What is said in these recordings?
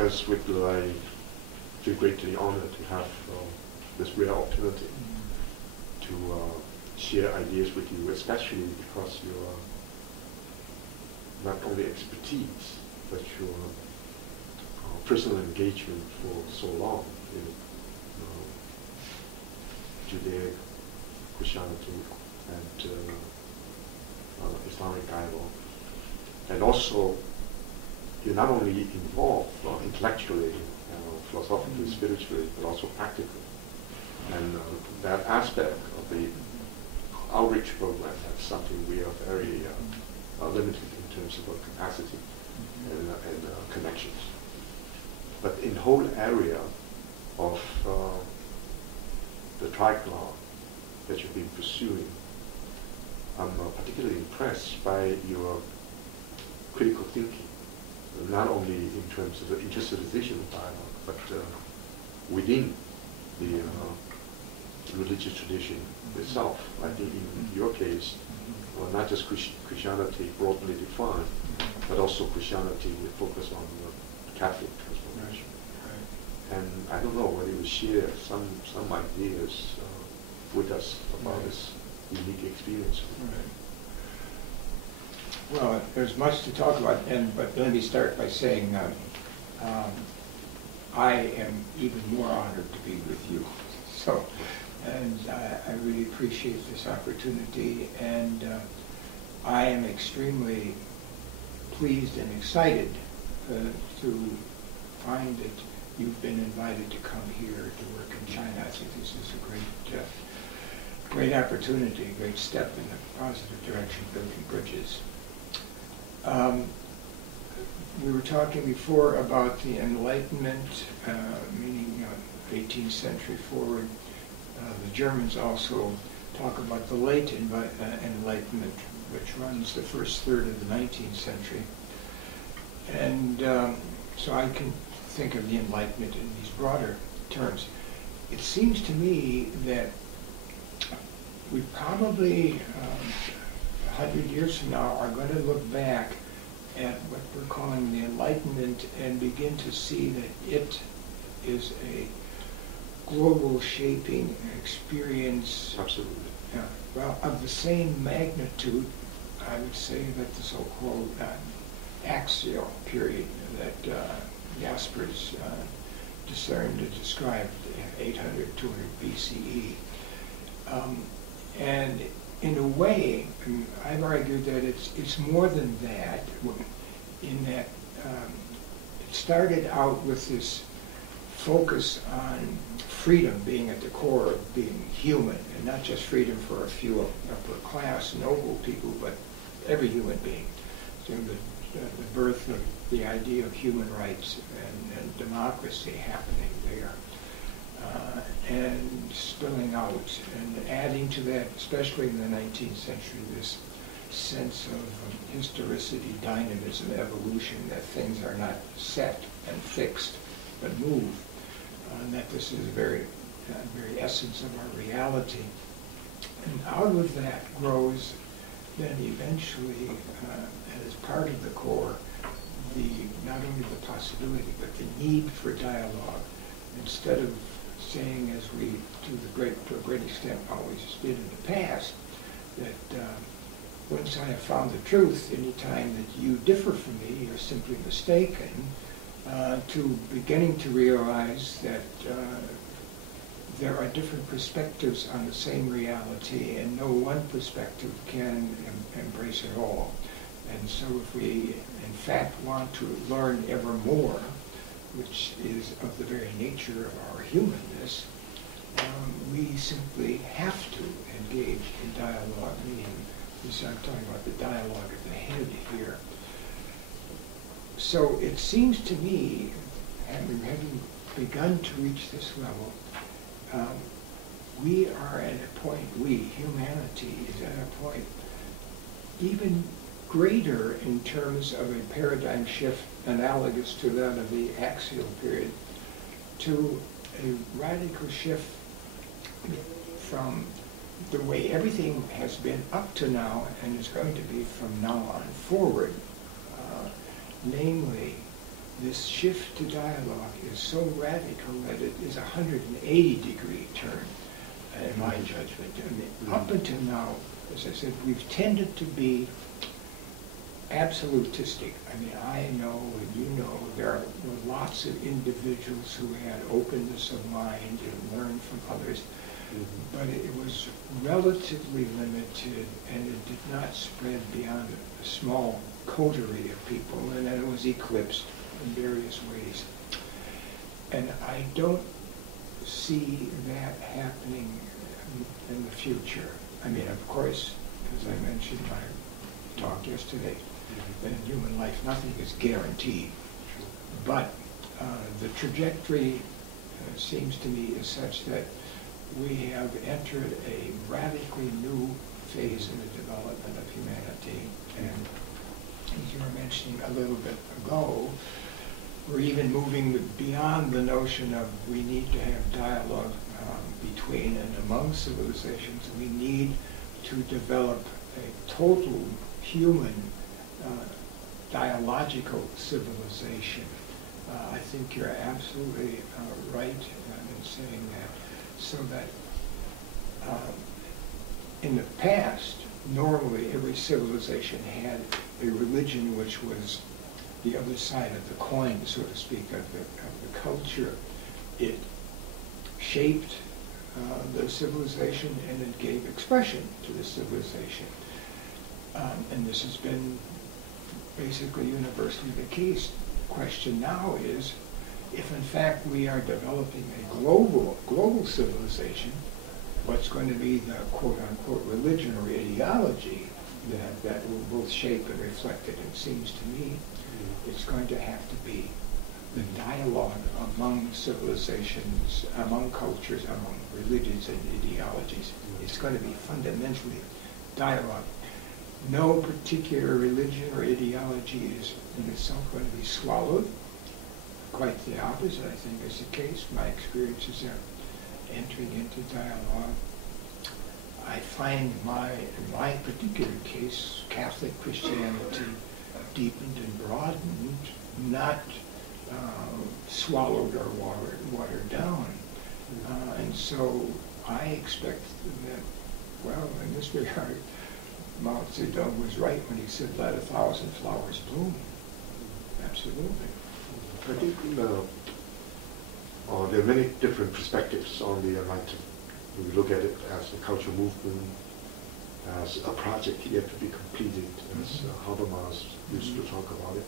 Professor Swidler, I feel greatly honored to have this rare opportunity to share ideas with you, especially because your not only expertise, but your personal engagement for so long in Judaic Christianity and Islamic dialogue. And also, you're not only involved intellectually, philosophically, spiritually, but also practically. And that aspect of the outreach program, that's something we are very limited in terms of our capacity and connections. But in the whole area of the tricolor that you've been pursuing, I'm particularly impressed by your critical thinking, not only in terms of the interstitialization of dialogue, but within the religious tradition itself. I think in your case, well, not just Christianity broadly defined, but also Christianity with focus on the Catholic transformation. Right. And I don't know whether you would share some ideas with us about this unique experience. Right. Well, there's much to talk about, but let me start by saying I am even more honored to be with you. So, and I really appreciate this opportunity, and I am extremely pleased and excited to find that you've been invited to come here to work in China. I think this is a great opportunity, a great step in a positive direction, building bridges. We were talking before about the Enlightenment, meaning 18th century forward. The Germans also talk about the late Enlightenment, which runs the first third of the 19th century. And so I can think of the Enlightenment in these broader terms. It seems to me that we probably, 100 years from now, are going to look back at what we're calling the Enlightenment and begin to see that it is a global shaping experience. Absolutely. Yeah, well, of the same magnitude, I would say, that the so-called axial period that Jaspers discerned and described, 800, 200 BCE. And in a way, I've argued that it's more than that, in that it started out with this focus on freedom being at the core of being human, and not just freedom for a few upper class noble people, but every human being. So the birth of the idea of human rights and democracy happening there. And spilling out and adding to that, especially in the 19th century, this sense of historicity, dynamism, evolution, that things are not set and fixed, but move, and that this is the very essence of our reality. And out of that grows then eventually, as part of the core, not only the possibility, but the need for dialogue. Instead of saying, as we, to a great extent, always did in the past, that once I have found the truth, any time that you differ from me, you're simply mistaken, to beginning to realize that there are different perspectives on the same reality, and no one perspective can embrace it all. And so if we, in fact, want to learn ever more, which is of the very nature of our humanness, we simply have to engage in dialogue, meaning I'm talking about the dialogue at the head here. So it seems to me, having begun to reach this level, we are at a point, humanity is at a point even greater in terms of a paradigm shift analogous to that of the axial period, to a radical shift from the way everything has been up to now and is going to be from now on forward, namely this shift to dialogue is so radical that it is a 180-degree turn, in my judgment. I mean, up until now, as I said, we've tended to be absolutistic. I mean, I know and you know there were lots of individuals who had openness of mind and learned from others, but it was relatively limited and it did not spread beyond a small coterie of people, and then it was eclipsed in various ways. And I don't see that happening in the future. I mean, of course, as I mentioned in my talk yesterday, that in human life nothing is guaranteed. But the trajectory seems to me is such that we have entered a radically new phase in the development of humanity. And as you were mentioning a little bit ago, we're even moving beyond the notion of we need to have dialogue between and among civilizations. We need to develop a total human dialogical civilization. I think you're absolutely right in saying that. So that in the past, normally every civilization had a religion which was the other side of the coin, so to speak, of the culture. It shaped the civilization and it gave expression to the civilization. And this has been basically universally the case. The question now is, if in fact we are developing a global civilization, what's going to be the quote-unquote religion or ideology that will both shape and reflect it? It seems to me it's going to have to be the dialogue among civilizations, among cultures, among religions and ideologies. It's going to be fundamentally dialogue. No particular religion or ideology is in itself going to be swallowed. Quite the opposite, I think, is the case. My experiences are entering into dialogue. I find in my particular case, Catholic Christianity deepened and broadened, not swallowed or watered down. And so I expect that, well, in this regard, Mao Zedong was right when he said, let 1,000 flowers bloom. Absolutely. I think there are many different perspectives on the Enlightenment. We look at it as a cultural movement, as a project yet to be completed, as Habermas used to talk about it,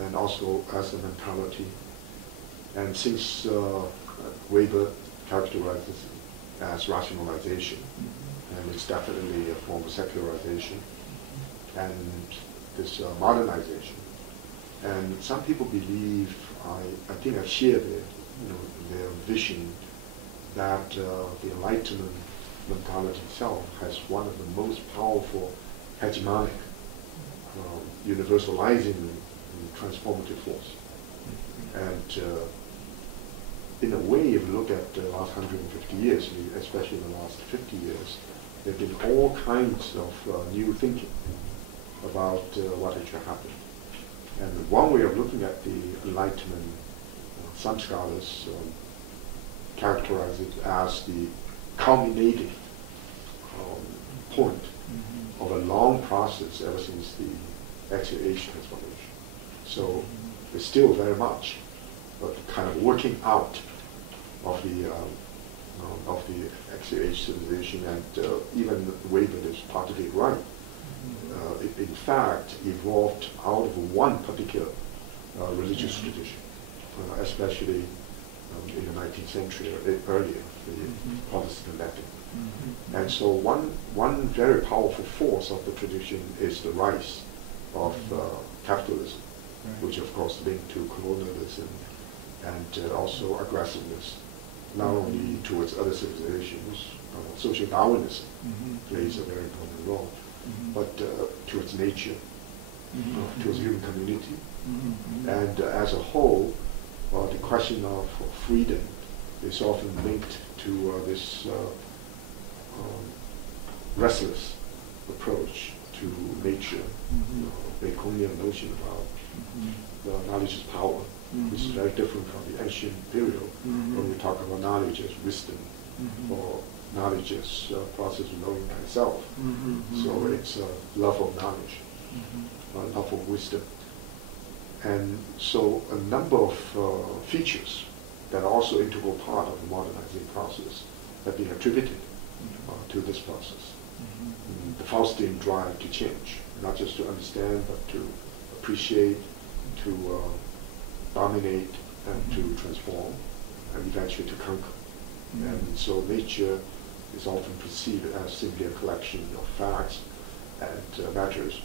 and also as a mentality. And since Weber characterizes it as rationalization, and it's definitely a form of secularization, and this modernization. And some people believe, I think I share their vision that the Enlightenment mentality itself has one of the most powerful hegemonic, universalizing, transformative force. And in a way, if you look at the last 150 years, especially the last 50 years, there have been all kinds of new thinking about what actually happened. And one way of looking at the Enlightenment, some scholars characterize it as the culminating point of a long process ever since the XAH transformation. So it's still very much kind of working out of the XAH civilization, and even Weber is partly right. It in fact evolved out of one particular religious tradition, especially in the 19th century or earlier, the Protestant Latin. And so one very powerful force of the tradition is the rise of capitalism, which of course linked to colonialism and also aggressiveness, not only towards other civilizations. Social Darwinism plays a very important role, but towards nature, towards human community. And as a whole, the question of freedom is often linked to this restless approach to nature, Baconian notion about Knowledge is power, which is very different from the ancient period when we talk about knowledge as wisdom or knowledge as process of knowing thyself. So it's love of knowledge, love of wisdom. And so a number of features that are also integral part of the modernizing process have been attributed to this process. The Faustian drive to change, not just to understand, but to appreciate, to dominate, and to transform, and eventually to conquer. And so nature is often perceived as simply a collection of facts and matters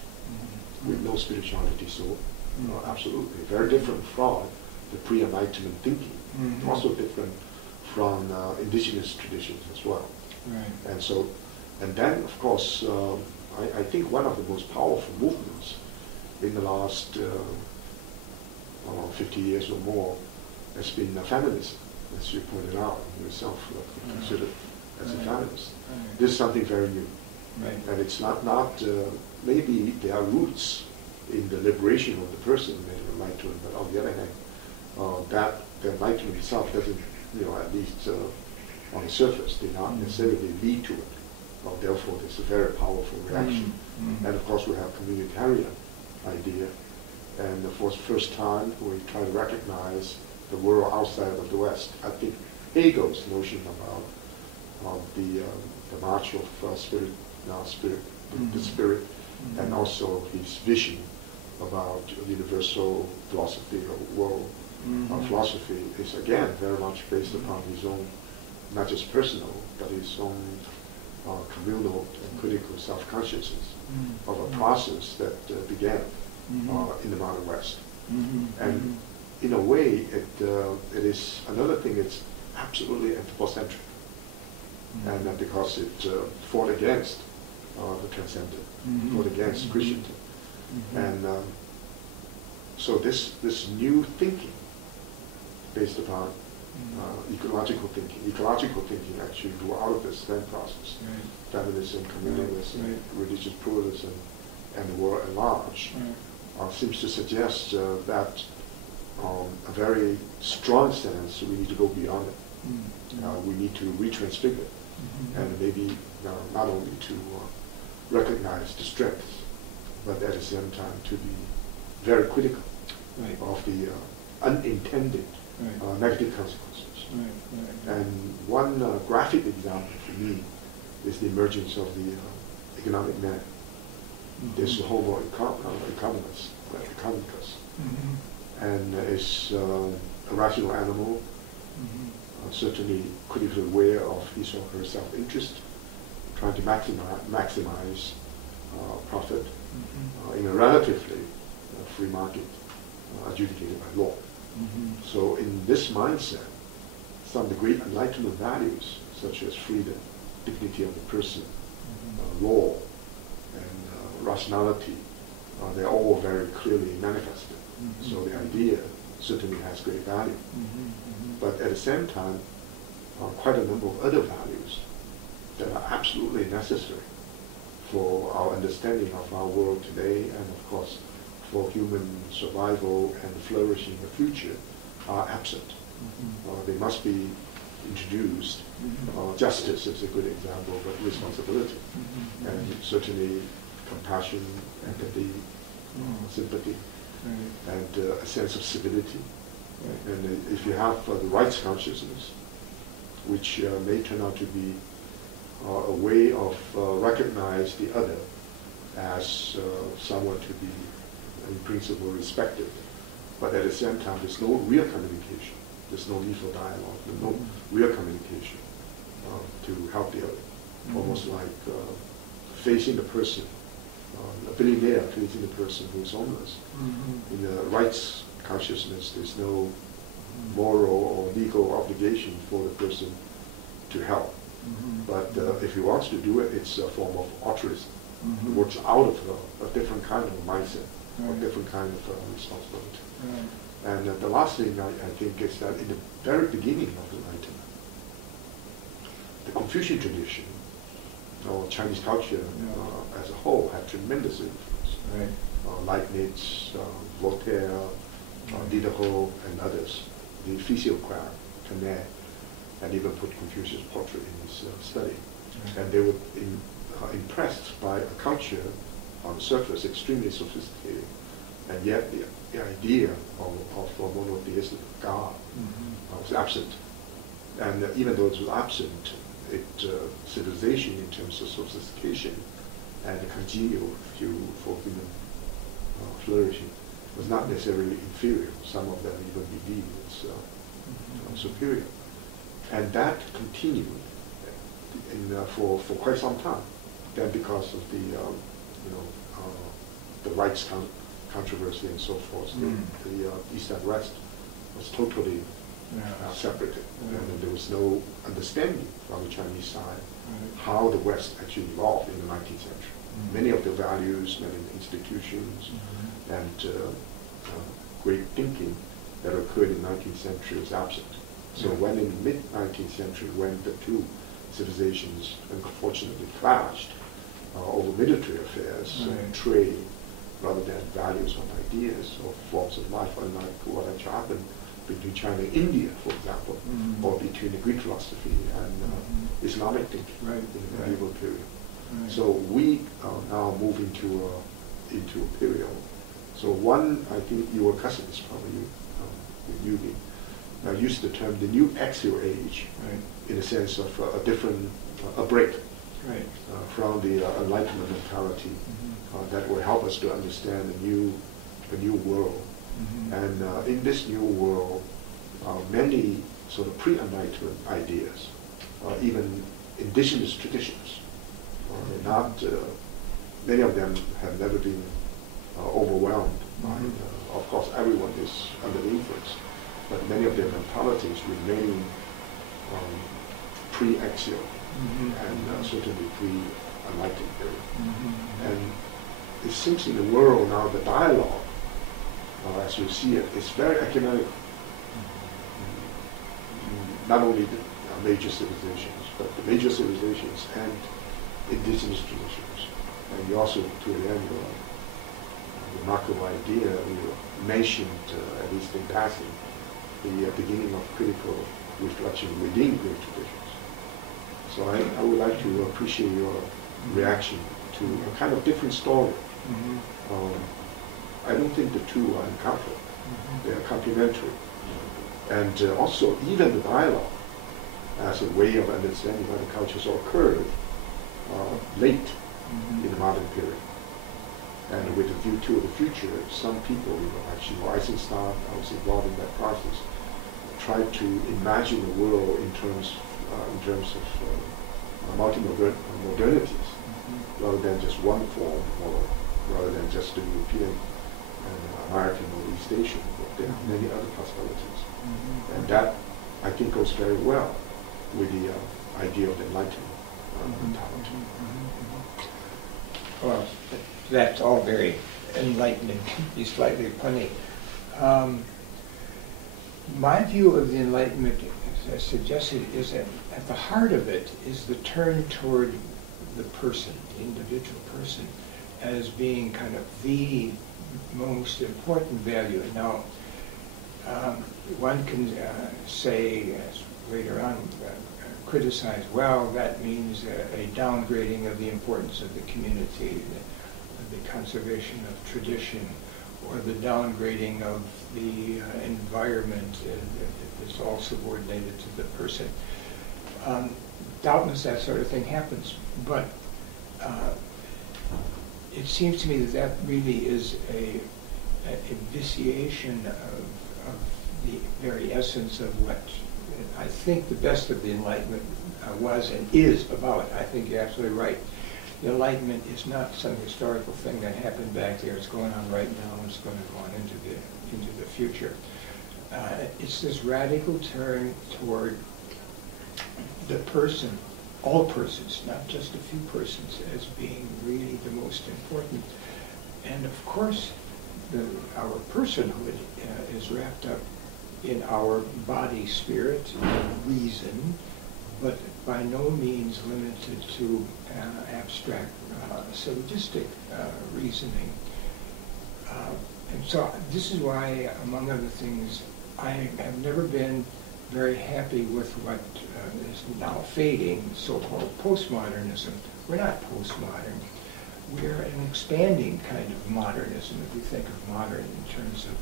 with no spirituality. So absolutely, very different from the pre-Enlightenment thinking, also different from indigenous traditions as well. Right. And so, and then of course, I think one of the most powerful movements in the last 50 years or more has been feminism, as you pointed out yourself, considered as a feminist. This is something very new, and it's not maybe there are roots in the liberation of the person, the enlightenment, but on the other hand, that the enlightenment itself doesn't, at least on the surface, did not necessarily lead to it. Therefore, there's a very powerful reaction. And of course, we have communitarian idea, and for the first time, we try to recognize the world outside of the West. I think Hegel's notion about the march of spirit, the spirit, and also his vision about universal philosophy or world philosophy is again very much based upon his own, not just personal, but his own communal and critical self-consciousness of a process that began in the modern West. And in a way, it is another thing. It's absolutely anthropocentric, and because it fought against the transcendent, fought against Christianity, and so this new thinking based upon ecological thinking actually grew out of this then process. Feminism, communalism, religious pluralism, and the world at large seems to suggest that a very strong sense we need to go beyond it. We need to retransfigure it, and maybe not only to recognize the strengths, but at the same time to be very critical of the unintended negative consequences. And one graphic example for me is the emergence of the economic man. This Homo economicus, and is a rational animal, certainly critically aware of his or her self-interest, trying to maximize profit in a relatively free market adjudicated by law. So in this mindset, some of the great Enlightenment values, such as freedom, dignity of the person, law, and rationality, they're all very clearly manifested. So the idea certainly has great value. But at the same time, quite a number of other values that are absolutely necessary for our understanding of our world today, and of course for human survival and flourishing in the future, are absent. They must be introduced. Justice is a good example, but responsibility, and certainly compassion, empathy, sympathy, and a sense of civility. And if you have the rights consciousness, which may turn out to be a way of recognize the other as someone to be in principle respected, but at the same time there's no real communication, there's no need for dialogue, there's no real communication to help the other. Almost like facing the person, a billionaire facing the person who's homeless. In the rights consciousness, there's no moral or legal obligation for the person to help. But if he wants to do it, it's a form of altruism. It works out of a different kind of mindset, a different kind of responsibility. And the last thing I think is that in the very beginning of the Enlightenment, the Confucian tradition, or Chinese culture as a whole, had tremendous influence. Leibniz, Voltaire, Diderot, and others, the physiocrat, Canet, and even put Confucius' portrait in his study. And they were impressed by a culture on the surface extremely sophisticated, and yet the idea of a monotheistic God was absent. And even though it was absent, civilization in terms of sophistication and the congenial fuel for human flourishing was not necessarily inferior. Some of them even believed it's superior. And that continued for quite some time. Then because of the rights controversy and so forth, the East and West was totally separated. And there was no understanding from the Chinese side how the West actually evolved in the 19th century. Many of the values, many institutions, and great thinking that occurred in the 19th century was absent. So when in the mid-19th century, when the two civilizations unfortunately clashed over military affairs and trade, rather than values or ideas or forms of life, unlike what actually happened between China and India, for example, or between the Greek philosophy and Islamic thinking in the medieval period. So we are now moving into a period. So one, I think your cousins probably, with Yubi, used the term the new axial age, in the sense of a break from the Enlightenment mentality that will help us to understand the new world. And in this new world, many sort of pre-Enlightenment ideas, even indigenous traditions, many of them have never been overwhelmed by, of course everyone is under the influence, but many of their mentalities remain pre-axial and certainly pre-enlightened period. And it seems in the world now the dialogue, as you see it, is very ecumenical. Not only the major civilizations, but the major civilizations and indigenous traditions. And you also, to the end, remarkable idea, you mentioned, at least in passing, the beginning of critical reflection within great traditions. So I would like to appreciate your reaction to a kind of different story. I don't think the two are in conflict. They are complementary. And also, even the dialogue as a way of understanding how the cultures occurred late in the modern period. And with a view to the future, some people, actually Eisenstein, I was involved in that process, tried to imagine the world in terms of multi-modernities, rather than just one form, or rather than just the European and American or East Asian. But there are many other possibilities. And that, I think, goes very well with the idea of enlightenment mentality. Well, that's all very enlightening, to be slightly punny. My view of the Enlightenment, as I suggested, is that at the heart of it is the turn toward the person, the individual person, as being kind of the most important value. Now, one can say, later on, criticize, well, that means a downgrading of the importance of the community, the conservation of tradition, or the downgrading of the environment, it's all subordinated to the person. Doubtless that sort of thing happens, but it seems to me that that really is a vitiation of the very essence of what I think the best of the Enlightenment was and is about. I think you're absolutely right. The Enlightenment is not some historical thing that happened back there. It's going on right now, and it's going to go on into the future. It's this radical turn toward the person, all persons, not just a few persons, as being really the most important. And of course, our personhood is wrapped up in our body, spirit, and reason, but by no means limited to abstract syllogistic reasoning. And so this is why, among other things, I have never been very happy with what is now fading, so-called postmodernism. We're not postmodern. We're an expanding kind of modernism, if you think of modern in terms of,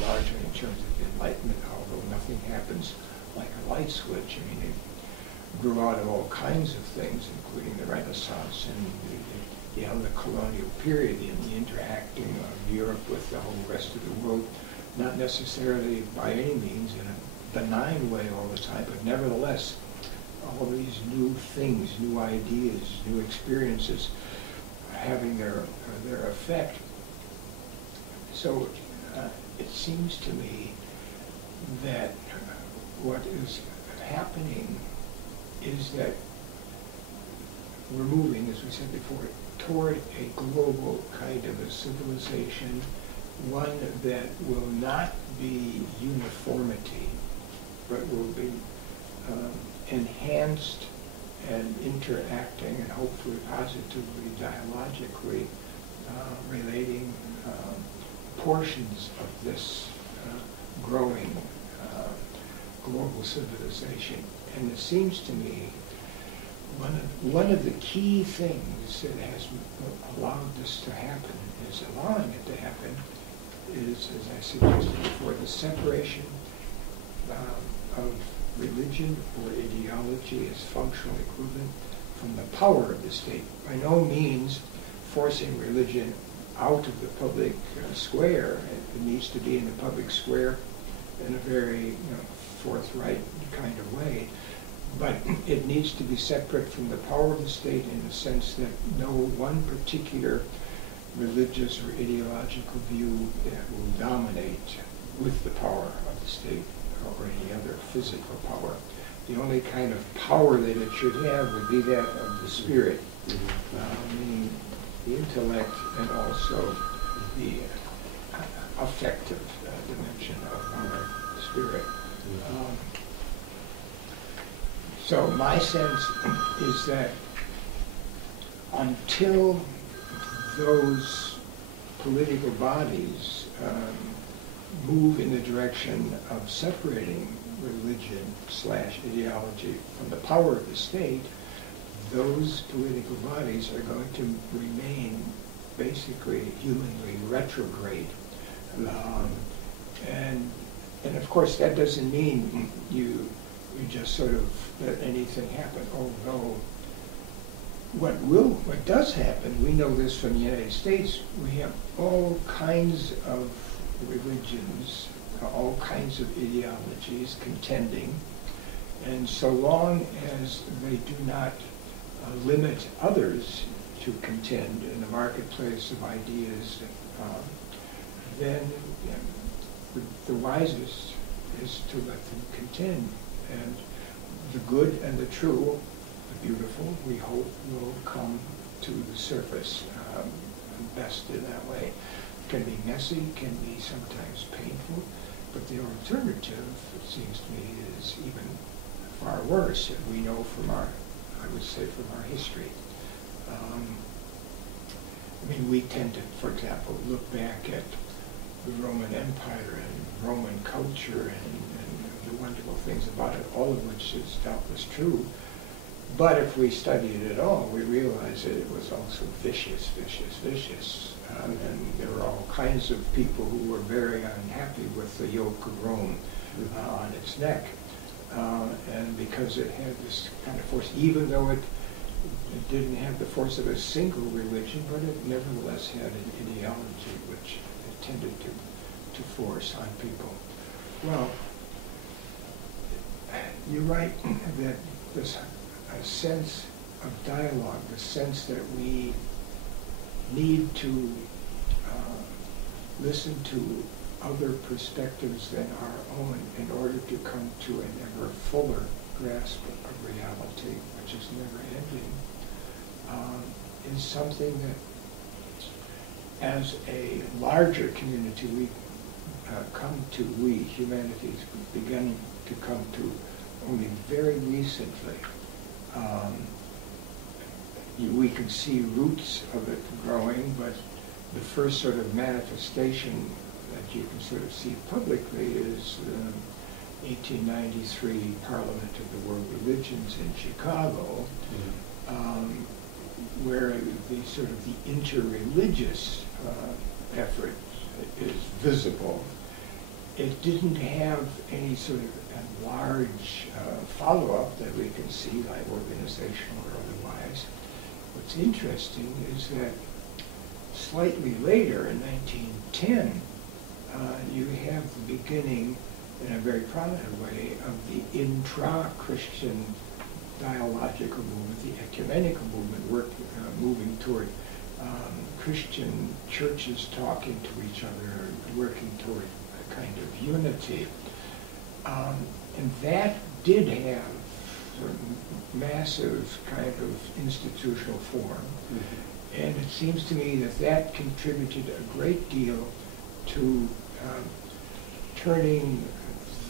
largely in terms of Enlightenment, although nothing happens like a light switch. I mean, it grew out of all kinds of things, including the Renaissance and the colonial period, and the interacting of Europe with the whole rest of the world, not necessarily by any means in a benign way all the time, but nevertheless, all these new things, new ideas, new experiences having their effect. So it seems to me that what is happening is that we're moving, as we said before, toward a global kind of a civilization, one that will not be uniformity, but will be enhanced and interacting and hopefully positively, dialogically relating portions of this growing global civilization. And it seems to me one of the key things that has allowed this to happen, is allowing it to happen, is, as I suggested before, the separation of religion or ideology as functional equivalent from the power of the state. By no means forcing religion out of the public square. It needs to be in the public square in a very forthright kind of way. But it needs to be separate from the power of the state in the sense that no one particular religious or ideological view will dominate with the power of the state or any other physical power. The only kind of power that it should have would be that of the spirit, meaning the intellect and also the affective dimension of our spirit. So my sense is that until those political bodies move in the direction of separating religion / ideology from the power of the state, those political bodies are going to remain basically humanly retrograde. And of course that doesn't mean you just sort of let anything happen, although what does happen, we know this from the United States, we have all kinds of religions, all kinds of ideologies contending, and so long as they do not limit others to contend in the marketplace of ideas, then the wisest is to let them contend. And the good and the true, the beautiful, we hope will come to the surface best in that way. It can be messy, can be sometimes painful, but the alternative, it seems to me, is even far worse. And we know from our, I would say, from our history. I mean, we tend to, for example, look back at the Roman Empire and Roman culture and the wonderful things about it, all of which is doubtless true. But if we study it at all, we realize that it was also vicious. And there were all kinds of people who were very unhappy with the yoke of Rome on its neck. And because it had this kind of force, even though it didn't have the force of a single religion, but it nevertheless had an ideology which it tended to force on people. Well, you're right that there's a sense of dialogue, the sense that we need to listen to other perspectives than our own in order to come to an ever fuller grasp of reality, which is never ending, is something that as a larger community we humanities begun to come to only very recently. We can see roots of it growing, but the first sort of manifestation that you can sort of see publicly is 1893 Parliament of the World Religions in Chicago, where the sort of the interreligious effort is visible. It didn't have any sort of a large follow-up that we can see, like organizational or otherwise. What's interesting is that slightly later, in 1910, you have the beginning, in a very prominent way, of the intra-Christian dialogical movement, the ecumenical movement, moving toward Christian churches talking to each other, working toward a kind of unity. And that did have sort of massive kind of institutional form. And it seems to me that that contributed a great deal to turning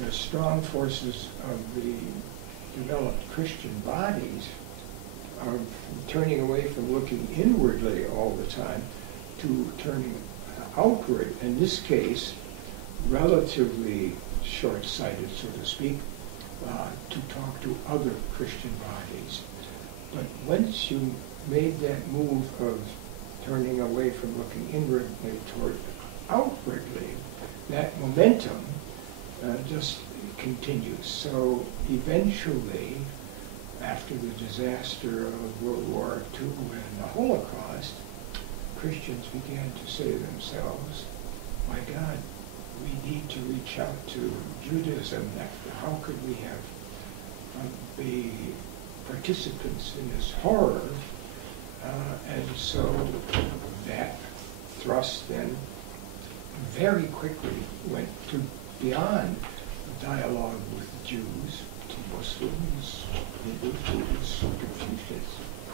the strong forces of the developed Christian bodies, of turning away from looking inwardly all the time to turning outward. In this case, relatively short-sighted, so to speak, to talk to other Christian bodies. But once you made that move of turning away from looking inwardly toward outwardly, that momentum just continues. So eventually, after the disaster of World War II and the Holocaust, Christians began to say to themselves, my God, we need to reach out to Judaism. How could we have be participants in this horror? And so that thrust then very quickly went to beyond dialogue with Jews, to Muslims, Hindu, Buddhists, Confucians,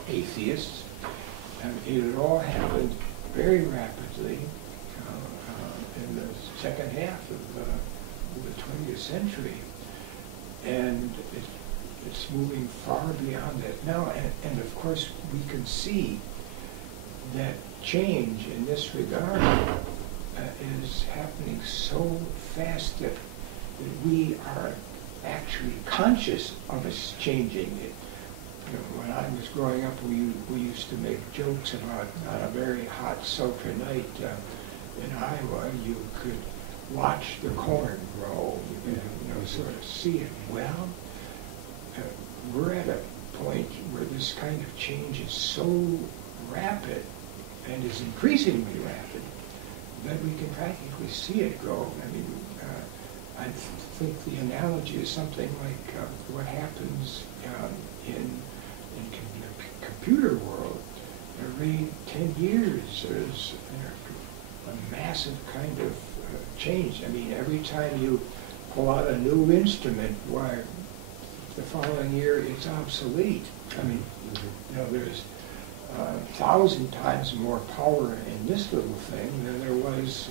atheists. And it had all happened very rapidly in the second half of the 20th century. And it's moving far beyond that now. And of course, we can see that change in this regard is happening so fast that we are actually conscious of us changing it. You know, when I was growing up, we used to make jokes about on a very hot summer night in Iowa, you could watch the corn grow, sort of see it. Well, we're at a point where this kind of change is so rapid and is increasingly rapid that we can practically see it grow. I mean, I think the analogy is something like what happens in the computer world. Every 10 years there's a massive kind of change. I mean, every time you pull out a new instrument, why, the following year it's obsolete. I mean, there's 1,000 times more power in this little thing than there was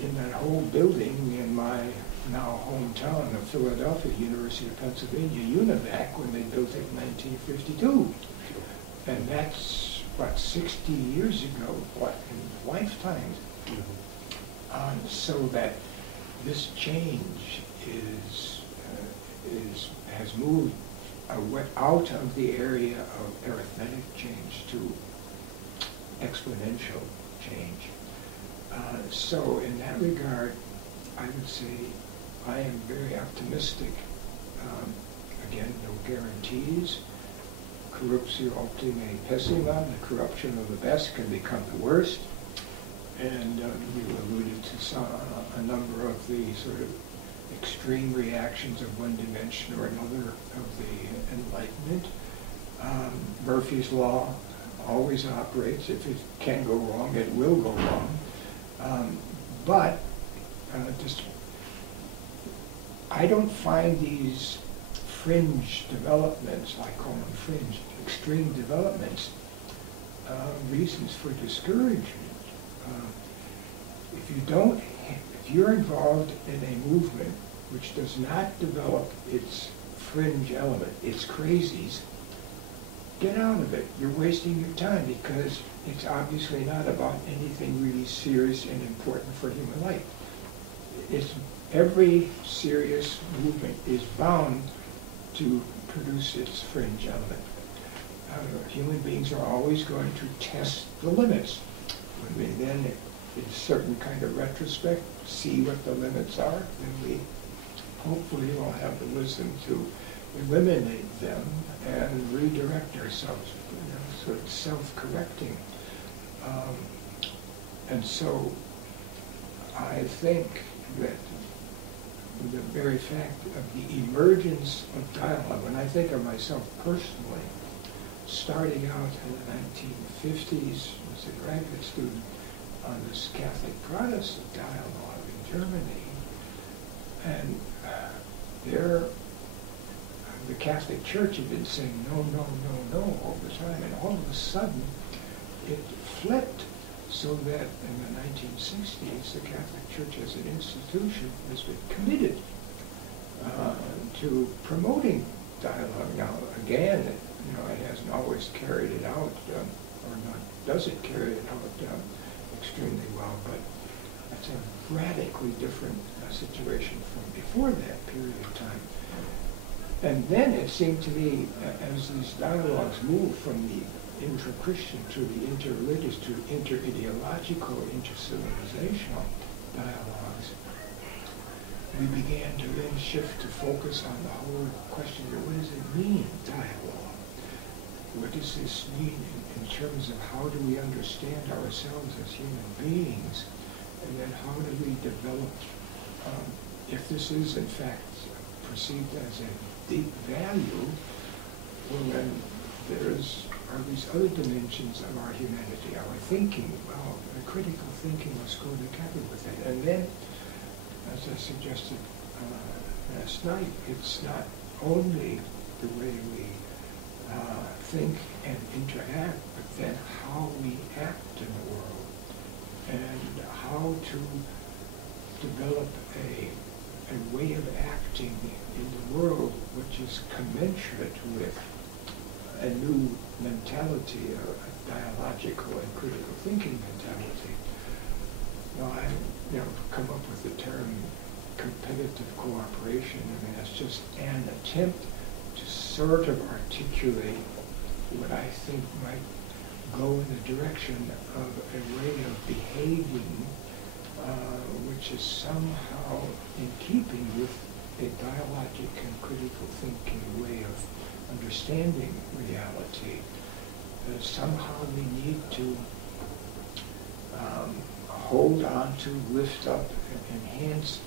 in that whole building in my now hometown of Philadelphia, University of Pennsylvania, UNIVAC, when they built it in 1952. And that's, 60 years ago, in lifetimes. So that this change has moved out of the area of arithmetic change to exponential change. So in that regard, I would say I am very optimistic. Again, no guarantees. Corruptio optime pessima, the corruption of the best can become the worst. And you alluded to a number of the sort of extreme reactions of one dimension or another of the Enlightenment. Murphy's Law always operates. If it can go wrong, it will go wrong. But I don't find these fringe developments, I call them fringe, extreme developments, reasons for discouragement. If you're involved in a movement which does not develop its fringe element, its crazies, get out of it. You're wasting your time because it's obviously not about anything really serious and important for human life. Every serious movement is bound to produce its fringe element. Human beings are always going to test the limits. When we then, in a certain kind of retrospect, see what the limits are, then we hopefully will have the wisdom to eliminate them and redirect ourselves, sort of self-correcting. And so I think that the very fact of the emergence of dialogue, when I think of myself personally, starting out in the 1950s as a graduate student on this Catholic Protestant dialogue in Germany, and there the Catholic Church had been saying no, no, no, no all the time, and all of a sudden it flipped so that in the 1960s the Catholic Church as an institution has been committed to promoting dialogue. Now again, it hasn't always carried it out, or not doesn't carry it out extremely well, but that's a radically different situation from before that period of time. And then it seemed to me, as these dialogues moved from the intra-Christian to the inter-religious to inter-ideological, inter-civilizational dialogues, we began to then shift to focus on the whole question of what does it mean, dialogue? What does this mean in terms of how do we understand ourselves as human beings? And then how do we develop, if this is in fact perceived as a deep value, well then are these other dimensions of our humanity, our thinking, well, the critical thinking must go together with it. And then, as I suggested last night, it's not only the way we think and interact, but then how we act in the world, and how to develop a way of acting in the world which is commensurate with a new mentality, a dialogical and critical thinking mentality. Now, I've come up with the term competitive cooperation. I mean, that's just an attempt to sort of articulate what I think might go in the direction of a way of behaving which is somehow in keeping with a dialogic and critical thinking way of understanding reality. Somehow we need to hold on to, lift up, and enhance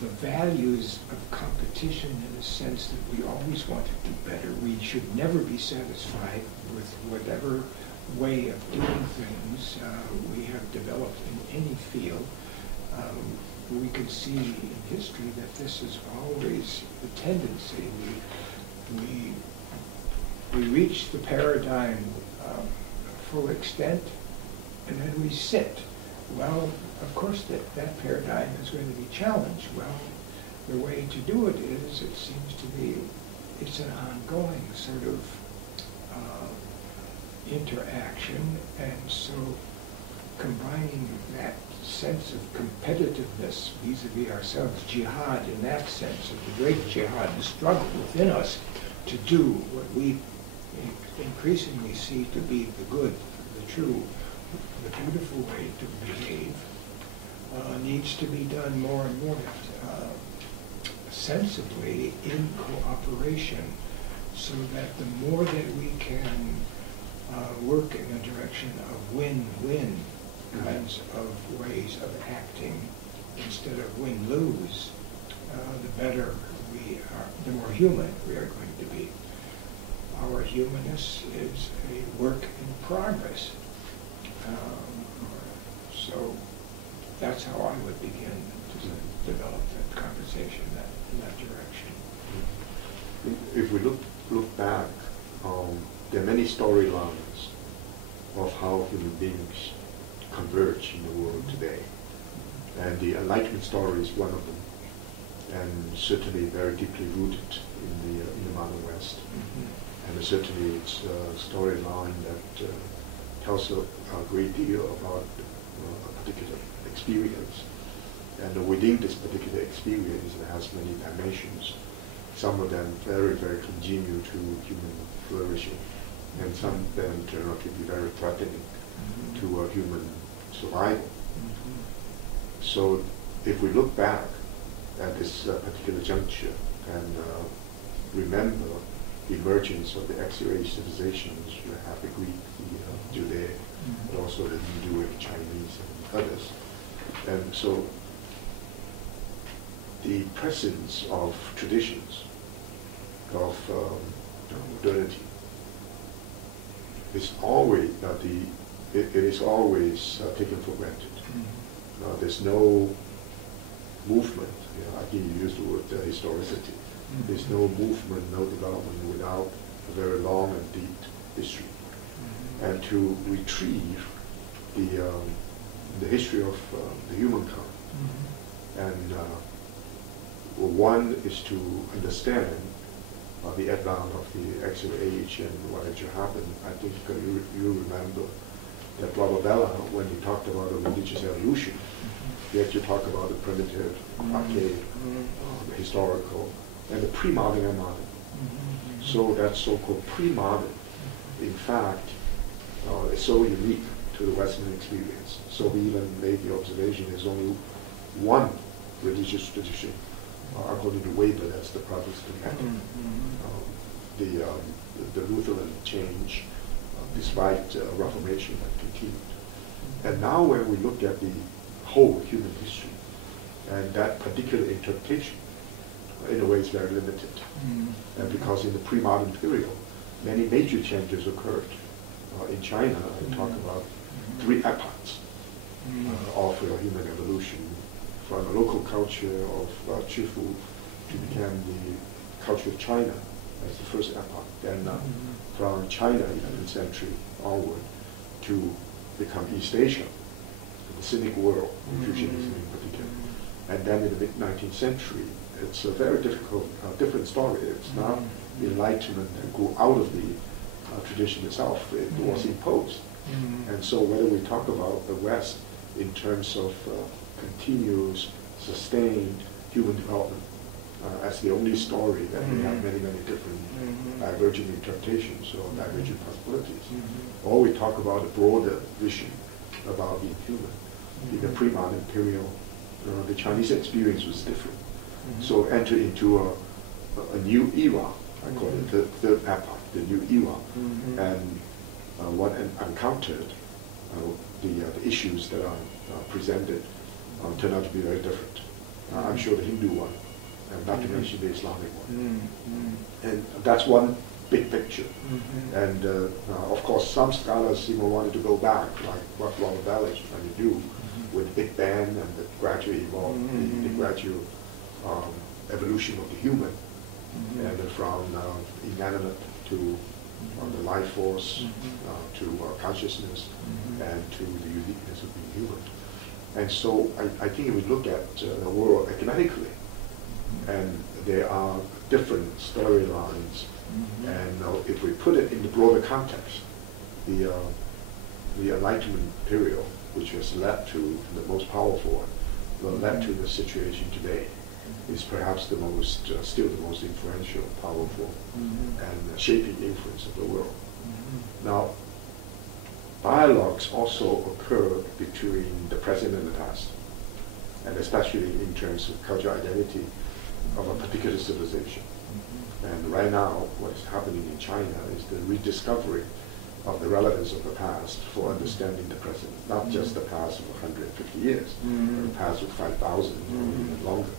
the values of competition in the sense that we always want to do better. We should never be satisfied with whatever way of doing things we have developed in any field. We can see in history that this is always the tendency. We reach the paradigm full extent, and then we sit. Well, of course, that paradigm is going to be challenged. Well, the way to do it is, it seems to be, it's an ongoing sort of interaction, and so combining that sense of competitiveness vis-a-vis ourselves, jihad in that sense, of the great jihad, the struggle within us to do what we increasingly see to be the good, the true, the beautiful way to behave, needs to be done more and more sensibly in cooperation, so that the more that we can work in the direction of win-win kinds of ways of acting instead of win-lose, the better we are, the more human we are going to be. Our humanness is a work in progress. So that's how I would begin to develop that conversation in that direction. If we look back, there are many storylines of how human beings converge in the world today. And the Enlightenment story is one of them, and certainly very deeply rooted in the modern West. Mm-hmm. And certainly it's a storyline that tells a great deal about a particular experience. And within this particular experience, it has many dimensions. Some of them very, very congenial to human flourishing, and some of them turn out to be very threatening to human survival. So if we look back at this particular juncture and remember the emergence of the X-ray civilizations, you have the Greek, the Judaic, but also the Hindu and Chinese and others. And so the presence of traditions, of modernity, is always it is always taken for granted. There's no movement. I think you used the word historicity. There's no movement, no development without a very long and deep history. And to retrieve the history of the humankind, and one is to understand the advent of the X-ray age and what actually happened. I think you remember that Robert Bella, when he talked about a religious evolution, he actually talked about the primitive, archaic, the historical, and the pre-modern and modern. So that so-called pre-modern, in fact, is so unique to the Western experience. So we even made the observation there's only one religious tradition, according to Weber, that's the Protestant method. The Lutheran change, despite Reformation, that continued. And now when we look at the whole human history, and that particular interpretation, in a way, is very limited. And because in the pre-modern period, many major changes occurred. In China, I talk about 3 epochs of human evolution, from the local culture of Chifu to become the culture of China as the first epoch. Then from China, 11th century onward, to become East Asia, the Sinic world, Confucianism in particular. And then in the mid-19th century, it's a very different story. It's not enlightenment that grew out of the tradition itself. It was imposed. And so whether we talk about the West in terms of continuous, sustained human development as the only story that we have many, many different divergent interpretations or divergent possibilities, or we talk about a broader vision about being human. In the pre-modern period, the Chinese experience was different. So enter into a new era, I call it the third epoch, the new era, and what encountered the issues that are presented turn out to be very different. I'm sure the Hindu one, and not to mention the Islamic one. And that's one big picture. And of course, some scholars even wanted to go back, like what Robert Bella is trying to do with Big Bang and the gradual the gradual evolution of the human, and from inanimate to the life force, to consciousness, and to the uniqueness of being human. And so I think if we look at the world economically, and there are different storylines, and if we put it in the broader context, the Enlightenment period, which has led to the most powerful one, led to the situation today, is perhaps the most, still the most influential, powerful, and shaping influence of the world. Now, dialogues also occur between the present and the past, and especially in terms of cultural identity of a particular civilization. And right now, what is happening in China is the rediscovery of the relevance of the past for understanding the present, not just the past of 150 years, but the past of 5,000 or even longer.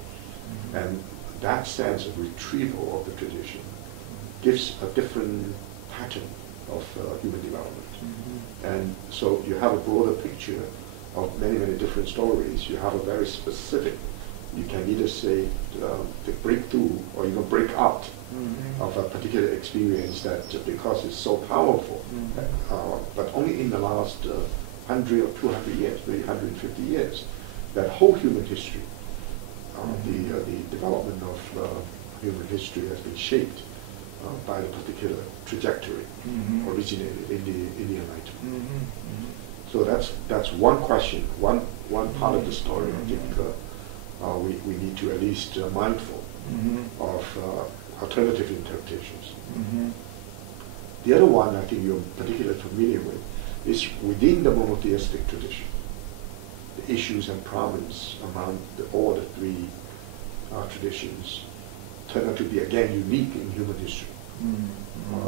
And that sense of retrieval of the tradition gives a different pattern of human development. And so you have a broader picture of many, many different stories. You have a very specific, you can either say the breakthrough or even break out of a particular experience that because it's so powerful, but only in the last 100 or 200 years, maybe 150 years, that whole human history, the development of human history has been shaped by the particular trajectory originated in the Enlightenment. So that's one question, one part of the story. I think we need to at least mindful of alternative interpretations. The other one I think you're particularly familiar with is within the monotheistic tradition. The issues and problems among all the three traditions turn out to be, again, unique in human history.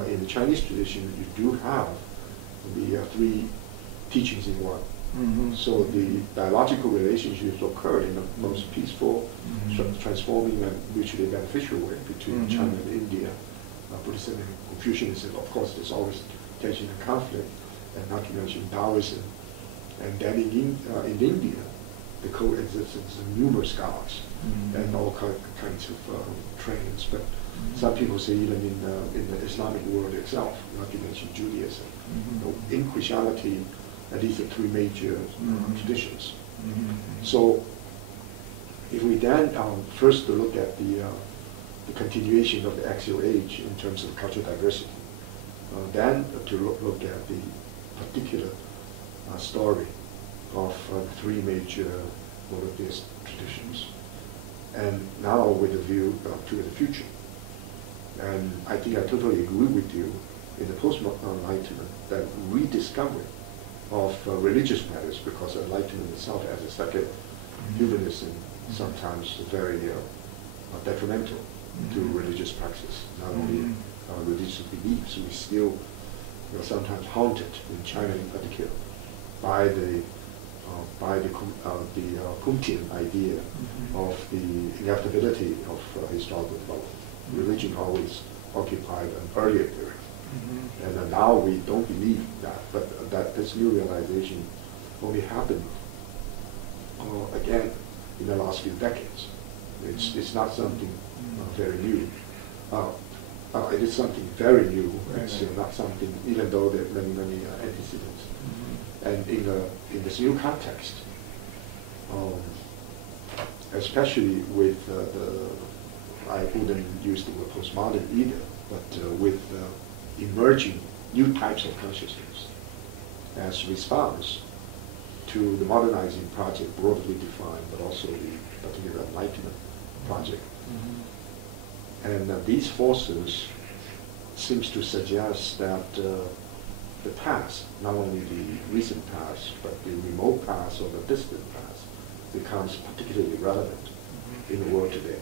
In the Chinese tradition, you do have the three teachings in one. So the dialogical relationships occurred in the most peaceful, transforming and mutually beneficial way between China and India, Buddhism and Confucianism. Of course, there's always tension and conflict, and not to mention Taoism. And then in India, the coexistence of numerous gods and all kinds of trains. But some people say even in the Islamic world itself, not to mention Judaism. In Christianity, at least the three major traditions. So if we then first look at the continuation of the axial age in terms of cultural diversity, then to look at the particular story of three major monotheist traditions, and now with a view to the future. And I think I totally agree with you in the post-Enlightenment that rediscovery of religious matters, because Enlightenment itself as a secular humanism sometimes very detrimental to religious practice, not only religious beliefs. We still sometimes haunted, in China in particular, by the Comtean idea of the inevitability of historical development. Religion always occupied an earlier period. And now we don't believe that, but that this new realization only happened again in the last few decades. It's not something very new. It is something very new. It's not something, even though there are many antecedents. And in this new context, especially with I wouldn't use the word postmodern either, but with emerging new types of consciousness as response to the modernizing project broadly defined, but also the particular Enlightenment project. And these forces seems to suggest that the past, not only the recent past, but the remote past or the distant past, becomes particularly relevant in the world today.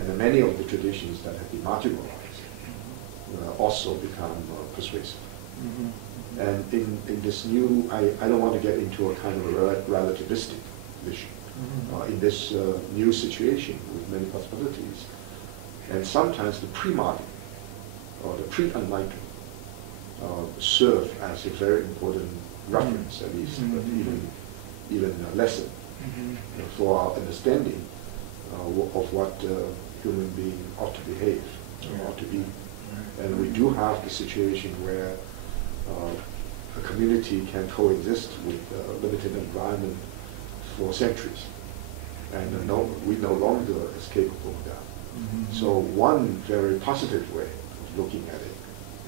And many of the traditions that have been marginalized also become persuasive. And in this new, I don't want to get into a kind of a relativistic vision. In this new situation with many possibilities, and sometimes the pre-modern or the pre-enlightened serve as a very important reference, at least, but even a lesson for our understanding of what human being ought to behave, ought to be. And we do have the situation where a community can coexist with a limited environment for centuries, and we no longer is capable of that. So one very positive way of looking at it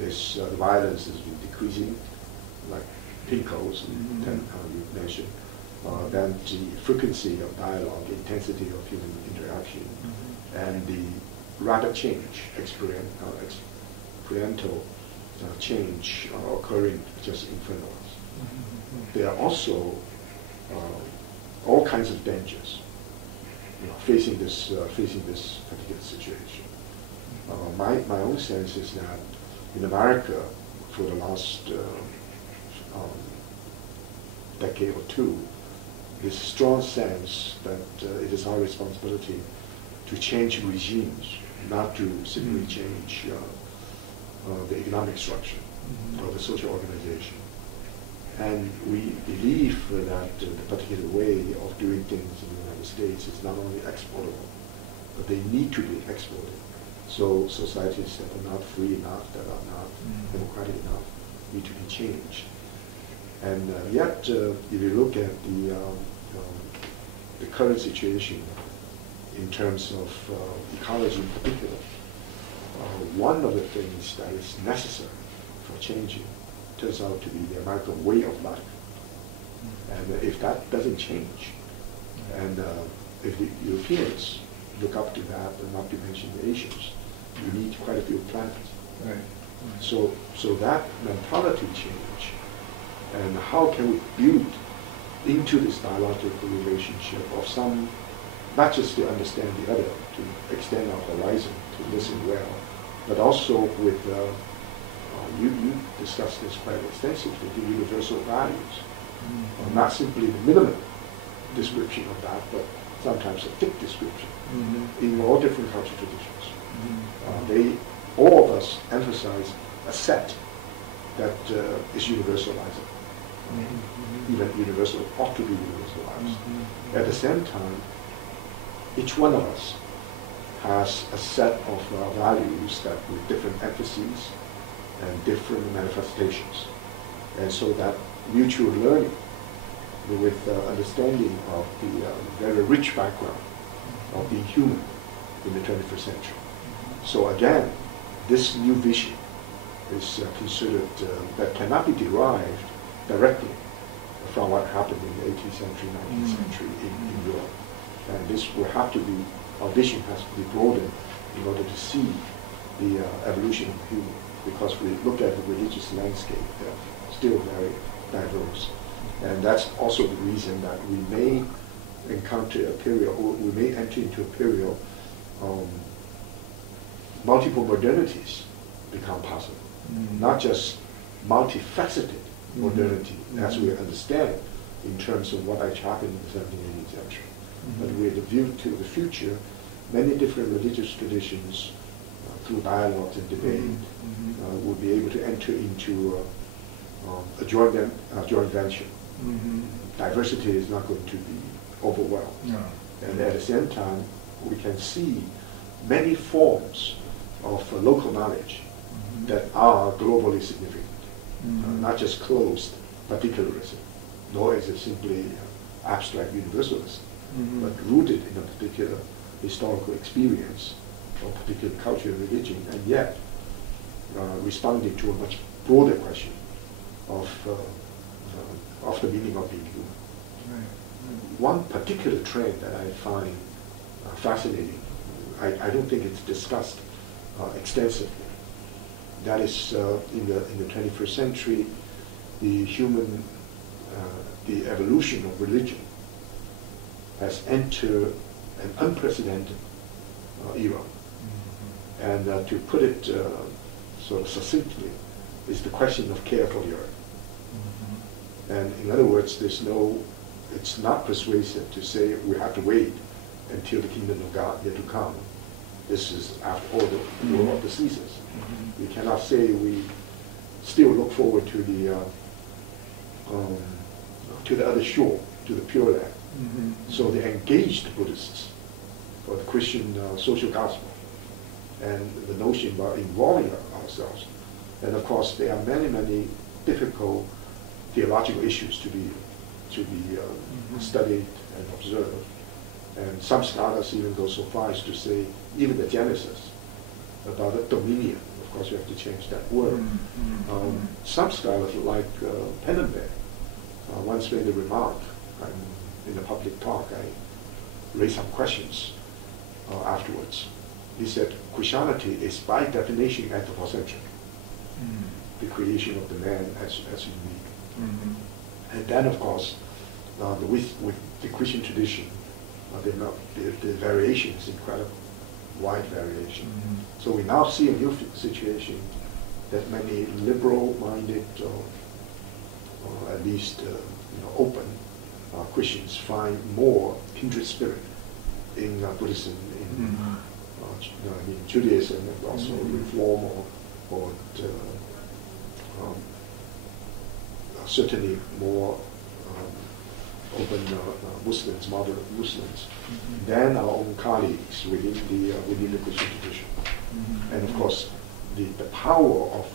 is the violence has been decreasing, like pinkos you mentioned. Then the frequency of dialogue, intensity of human interaction, and the rapid change, experiential change occurring just in front of us. There are also all kinds of dangers facing this particular situation. My own sense is that in America, for the last decade or two, this strong sense that it is our responsibility to change regimes, not to simply change the economic structure or the social organization. And we believe that the particular way of doing things in the United States is not only exportable, but they need to be exported. So societies that are not free enough, that are not democratic enough, need to be changed. And yet, if you look at the current situation in terms of ecology in particular, one of the things that is necessary for changing turns out to be the American way of life. And if that doesn't change, and if the Europeans look up to that, and not to mention the Asians, you need quite a few planets. Right. So that mentality change, and how can we build into this dialogical relationship of some, not just to understand the other, to extend our horizon, to listen well, but also with, you discussed this quite extensively, the universal values. Not simply the minimum description of that, but sometimes a thick description in all different cultural traditions. All of us emphasize a set that is universalizing. Even universal, ought to be universalized. At the same time, each one of us has a set of values that with different emphases and different manifestations. And so that mutual learning with understanding of the very rich background of being human in the 21st century. So again, this new vision is considered that cannot be derived directly from what happened in the 18th century, 19th century in Europe. And this will have to be, our vision has to be broadened in order to see the evolution of human, because we look at the religious landscape, they're still very diverse. And that's also the reason that we may encounter a period, or we may enter into a period multiple modernities become possible. Not just multifaceted modernity as we understand in terms of what happened in the 17th, 18th century. But with a view to the future, many different religious traditions, through dialogues and debate, will be able to enter into a joint venture. Diversity is not going to be overwhelmed. No. And at the same time, we can see many forms of local knowledge that are globally significant. Not just closed particularism, nor is it simply abstract universalism, but rooted in a particular historical experience or particular culture and religion, and yet responding to a much broader question of the meaning of being human. One particular trend that I find fascinating, I don't think it's discussed extensively. That is, in the 21st century, the evolution of religion has entered an unprecedented era. And to put it sort of succinctly, is the question of care for the earth. And in other words, it's not persuasive to say we have to wait until the kingdom of God yet to come. This is after all the war of the Caesars. We cannot say we still look forward to the other shore, to the Pure Land. So the engaged Buddhists, or the Christian social gospel, and the notion about involving ourselves. And of course, there are many, many difficult theological issues to be studied and observed. And some scholars even go so far as to say, even the Genesis, about the dominion. Of course, we have to change that word. Some scholars, like Pennenberg, once made a remark in a public talk. I raised some questions afterwards. He said, Christianity is by definition anthropocentric, the creation of the man as unique. And then, of course, with the Christian tradition, the variation is incredible, wide variation. So we now see a new situation that many liberal-minded, or at least open Christians find more kindred spirit in Buddhism, in Judaism, and also Reform, or certainly more open Muslims, moderate Muslims, than our own colleagues within the Christian tradition. And of course, the power of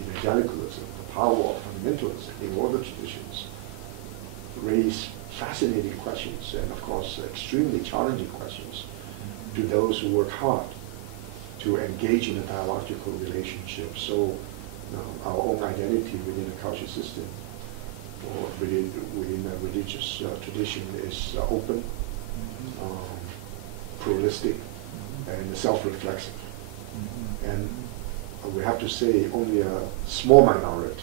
evangelicalism, the power of fundamentalism in all the traditions raise fascinating questions, and of course extremely challenging questions to those who work hard to engage in a dialogical relationship. So our own identity within a culture system or within a religious tradition is open, pluralistic, and self-reflexive. And we have to say only a small minority,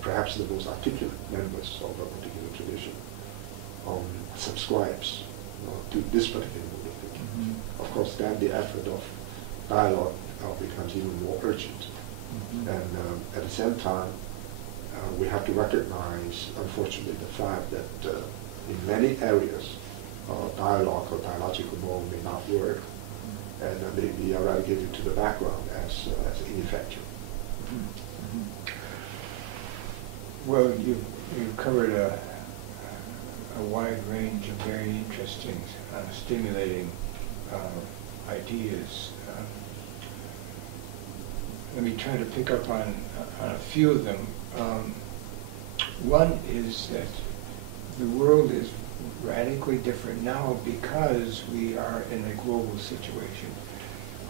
perhaps the most articulate members of a particular tradition, subscribes to this particular mode of thinking. Of course, then the effort of dialogue becomes even more urgent. And at the same time, we have to recognize, unfortunately, the fact that in many areas, dialogue or dialogical mode may not work, and may be relegated to the background as ineffective. Well, you covered a wide range of very interesting, stimulating ideas. Let me try to pick up on a few of them. One is that the world is radically different now because we are in a global situation.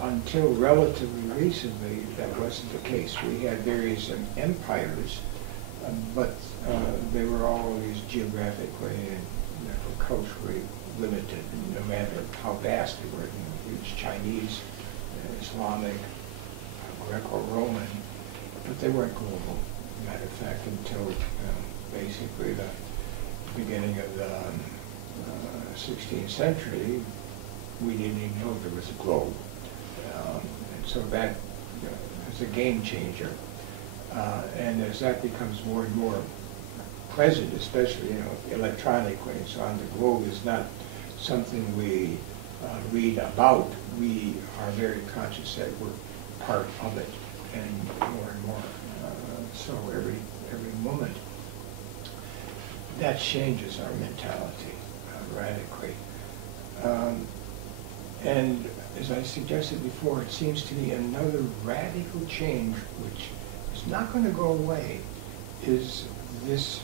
Until relatively recently, that wasn't the case. We had various empires, but they were always geographically and culturally limited, no matter how vast they were. Huge Chinese, Islamic, Greco-Roman, but they weren't global. Matter of fact, until basically the beginning of the 16th century, we didn't even know there was a globe. And so that is a game changer. And as that becomes more and more present, especially electronically, and so on, the globe is not something we read about. We are very conscious that we're part of it, and more. So every moment, that changes our mentality radically. And as I suggested before, it seems to me another radical change, which is not going to go away, is this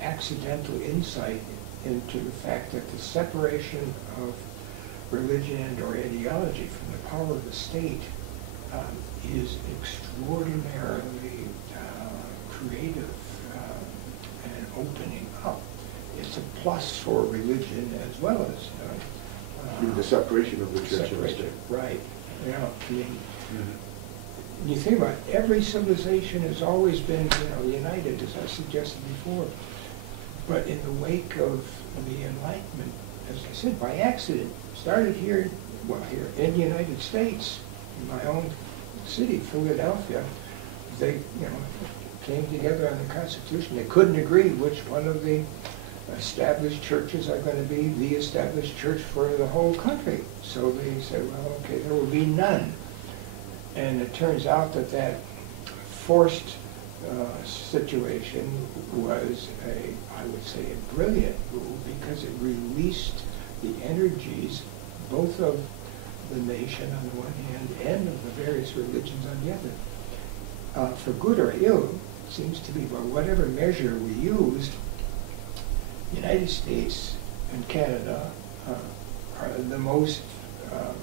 accidental insight into the fact that the separation of religion or ideology from the power of the state is extraordinarily creative and opening up. It's a plus for religion as well as the separation of the church and the state. Right. I mean, when you think about it, every civilization has always been united, as I suggested before. But in the wake of the Enlightenment, as I said, by accident, started here in the United States, in my own city, Philadelphia. They came together on the Constitution. They couldn't agree which one of the established churches are going to be the established church for the whole country. So they said, well, okay, there will be none. And it turns out that forced situation was I would say, a brilliant move, because it released the energies both of the nation on the one hand and of the various religions on the other. For good or ill, it seems to be, by whatever measure we used, the United States and Canada are the most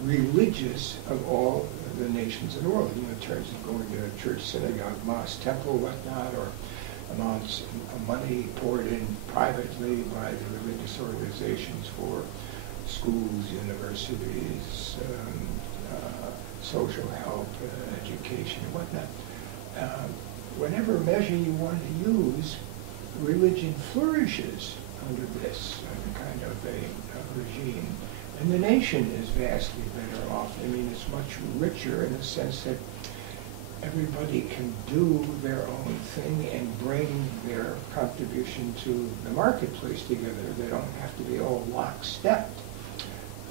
religious of all the nations in the world, in terms of going to a church, synagogue, mosque, temple, whatnot, or amounts of money poured in privately by the religious organizations for schools, universities, social help, education, and whatnot. Whatever measure you want to use, religion flourishes under this kind of a regime. And the nation is vastly better off. I mean, it's much richer in the sense that everybody can do their own thing and bring their contribution to the marketplace together. They don't have to be all lockstep.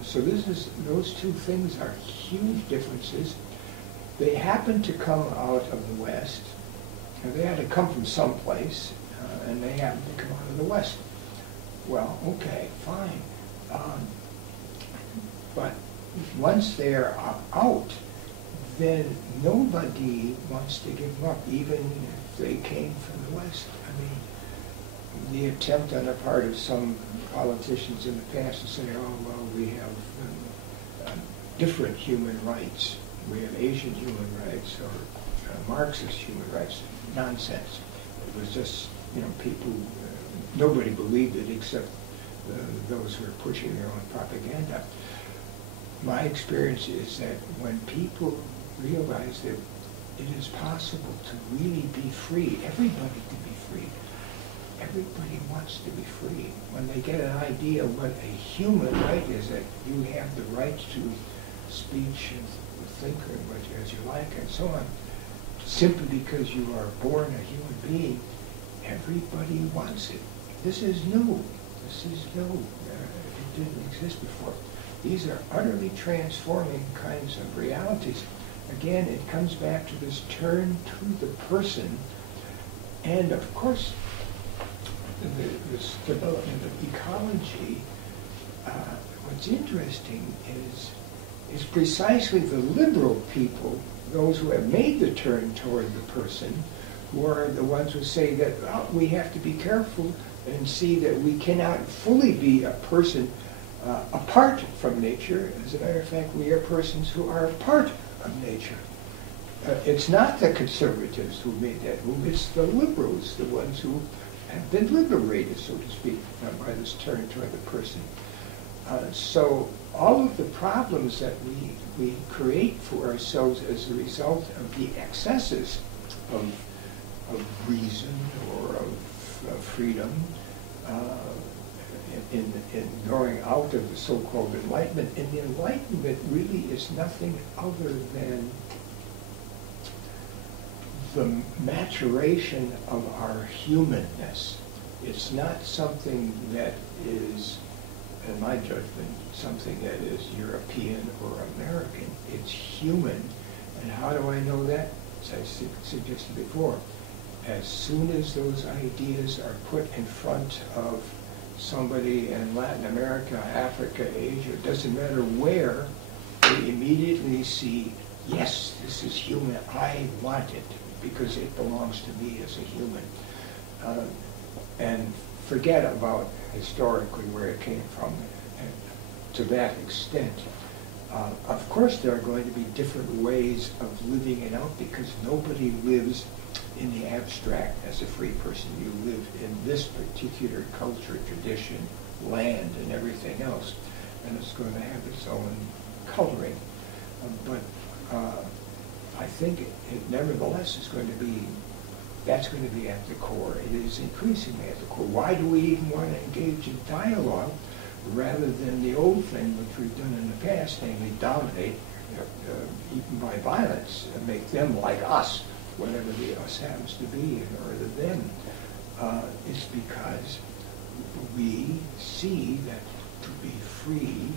So those two things are huge differences. They happen to come out of the West. And they had to come from someplace, and they happen to come out of the West. Well, okay, fine. But once they're out, then nobody wants to give them up, even if they came from the West. I mean, the attempt on the part of some politicians in the past to say, oh, well, we have different human rights. we have Asian human rights or Marxist human rights. Nonsense. It was just, people, nobody believed it except those who are pushing their own propaganda. My experience is that when people realize that it is possible to really be free, everybody to be free, everybody wants to be free. When they get an idea of what a human right is, that you have the right to speech and think as you like and so on, simply because you are born a human being, everybody wants it. This is new. This is new. It didn't exist before. These are utterly transforming kinds of realities. Again, it comes back to this turn to the person, and of course, this development of ecology. What's interesting is precisely the liberal people, those who have made the turn toward the person, who are the ones who say that we have to be careful and see that we cannot fully be a person apart from nature. As a matter of fact, we are persons who are part of nature. It's not the conservatives who made that move, it's the liberals, the ones who have been liberated, so to speak, by this turn toward the person. So all of the problems that we create for ourselves as a result of the excesses of reason or of freedom in going out of the so-called Enlightenment. And the Enlightenment really is nothing other than the maturation of our humanness. It's not something that is, in my judgment, something that is European or American. It's human. And how do I know that? As I suggested before, as soon as those ideas are put in front of somebody in Latin America, Africa, Asia, it doesn't matter where, they immediately see, yes, this is human, I want it, because it belongs to me as a human. And forget about historically where it came from to that extent. Of course, there are going to be different ways of living it out, because nobody lives in the abstract as a free person. You live in this particular culture, tradition, land, and everything else, and it's going to have its own coloring. But I think it nevertheless is going to be, that's going to be at the core. It is increasingly at the core. Why do we even want to engage in dialogue rather than the old thing which we've done in the past, namely dominate, even by violence, and make them like us, whatever the us happens to be, or the them? It's because we see that to be free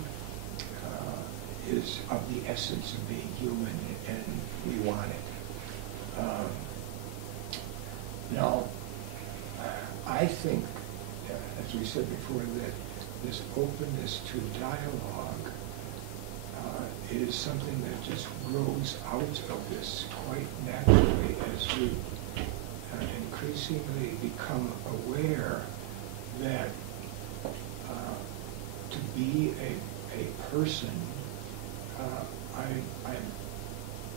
is of the essence of being human, and we want it. Now, I think, as we said before, that this openness to dialogue is something that just grows out of this quite naturally as we increasingly become aware that to be a person,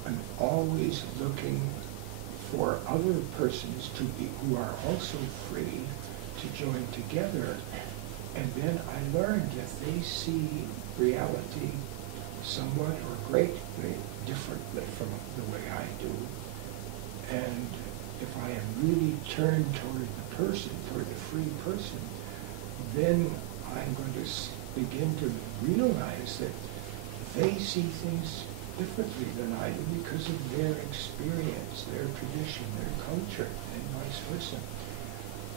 I'm always looking for other persons to be who are also free to join together, and then I learned that they see reality somewhat or greatly differently from the way I do. And if I am really turned toward the person, toward the free person, then I'm going to begin to realize that they see things differently than I do because of their experience, their tradition, their culture, and vice versa.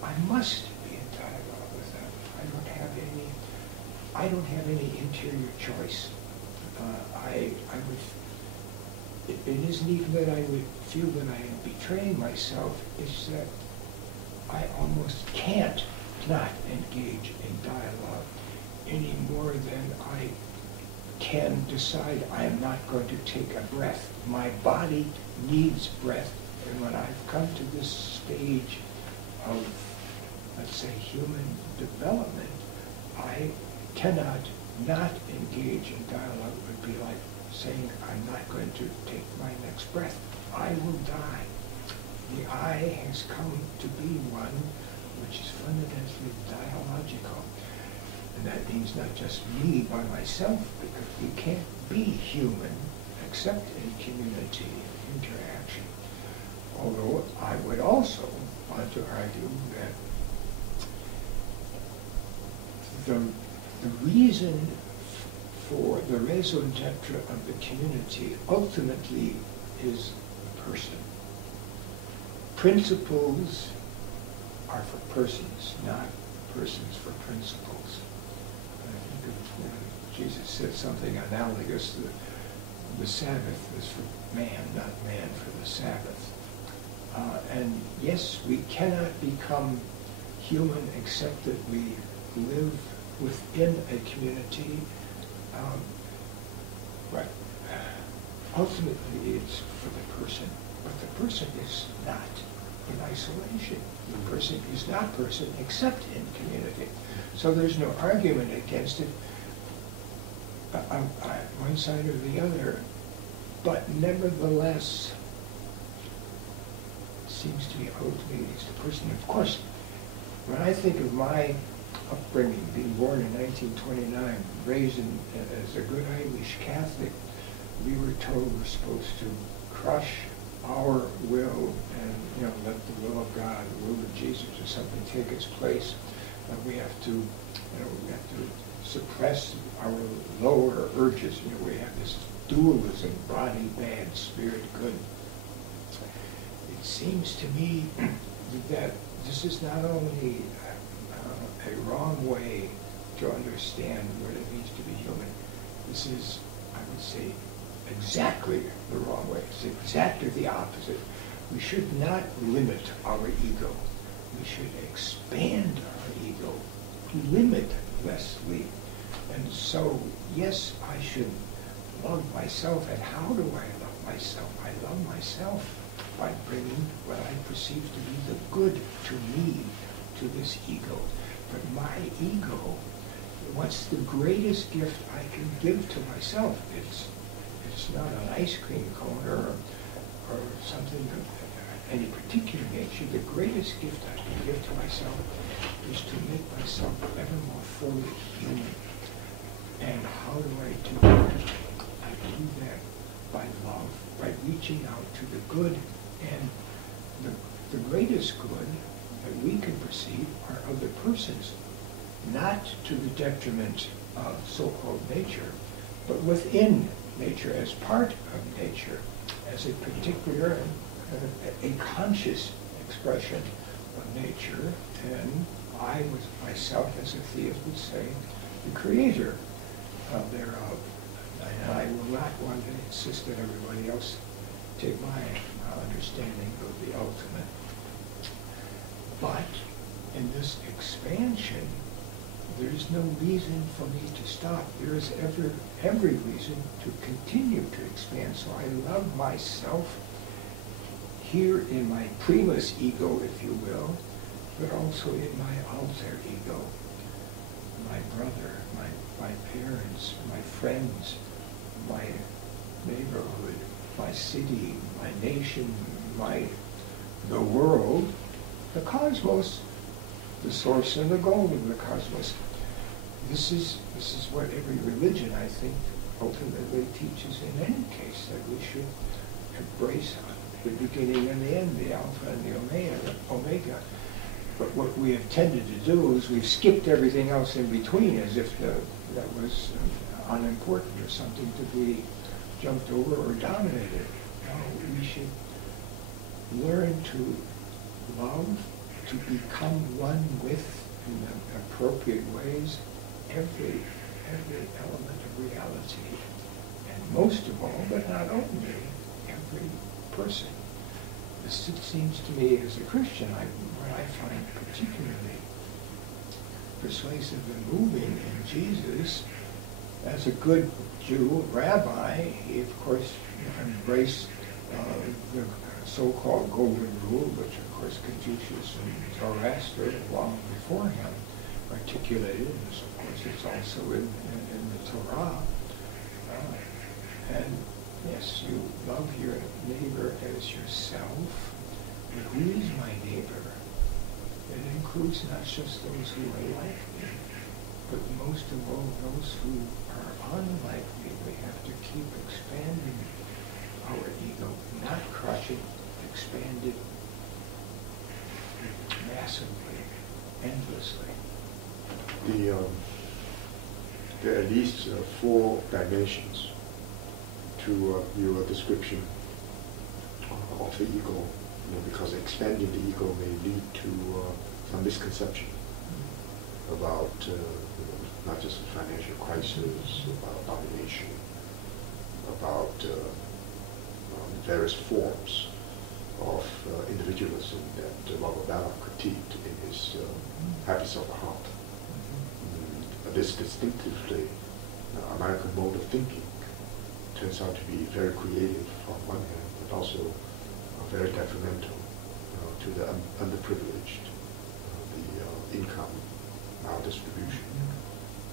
I must be in dialogue with them. I don't have any interior choice. It isn't even that I would feel that I am betraying myself, it's that I almost can't not engage in dialogue any more than I can decide I am not going to take a breath. My body needs breath, and when I've come to this stage of, let's say, human development, I cannot not engage in dialogue. It would be like saying, I'm not going to take my next breath. I will die. The I has come to be one which is fundamentally dialogical. And that means not just me by myself, because we can't be human except in community and interaction. Although I would also want to argue that the reason for the raison d'etre of the community ultimately is the person. Principles are for persons, not persons for principles. I think of, Jesus said something analogous. The Sabbath is for man, not man for the Sabbath. And yes, we cannot become human except that we live within a community. But ultimately it's for the person. But the person is not in isolation. The person is not person except in community. So there's no argument against it on one side or the other. But nevertheless, it seems to me ultimately it's the person. Of course, when I think of my upbringing, being born in 1929, raised as a good Irish Catholic, we were told we're supposed to crush our will and let the will of God, the will of Jesus or something take its place. We have to we have to suppress our lower urges. We have this dualism, body bad, spirit good. It seems to me that this is not only a wrong way to understand what it means to be human. This is, I would say, exactly the wrong way. It's exactly the opposite. We should not limit our ego. We should expand our ego limitlessly. And so, yes, I should love myself. And how do I love myself? I love myself by bringing what I perceive to be the good to me, to this ego. But my ego, what's the greatest gift I can give to myself? It's not an ice cream cone or something of any particular nature. The greatest gift I can give to myself is to make myself ever more fully human. And how do I do that? I do that by love, by reaching out to the good. And the greatest good that we can perceive are other persons, not to the detriment of so-called nature, but within nature, as part of nature, as a particular, a conscious expression of nature. And I, with myself, as a theist would say, the creator thereof. And I will not want to insist that everybody else take my understanding of the ultimate. But in this expansion, there is no reason for me to stop. There is every reason to continue to expand. So I love myself here in my primus ego, if you will, but also in my alter ego. My brother, my parents, my friends, my neighborhood, my city, my nation, the world, the cosmos, the source and the goal of the cosmos. This is what every religion, I think, ultimately teaches in any case, that we should embrace the beginning and the end, the alpha and the omega. But what we have tended to do is we've skipped everything else in between as if that was unimportant or something to be jumped over or dominated. No, we should learn to love, to become one with, in the appropriate ways, every element of reality. And most of all, but not only, every person. This, it seems to me, as a Christian, what I find particularly persuasive and moving in Jesus. As a good Jew, rabbi, he, of course, embraced the so-called golden rule, which, of course, Confucius and Zoroaster, long before him, articulated. And of course, it's also in the Torah. And yes, you love your neighbor as yourself. But who is my neighbor? It includes not just those who are like me, but most of all those who are unlike me. We have to keep expanding our ego, not crush it, expand it massively, endlessly. There are at least 4 dimensions to your description of the ego, because expanding the ego may lead to some misconception about not just the financial crisis, about domination, about various forms of individualism that Robert Belloc critiqued in his Habits of the Heart. This distinctively American mode of thinking turns out to be very creative on one hand, but also very detrimental to the underprivileged, the income maldistribution,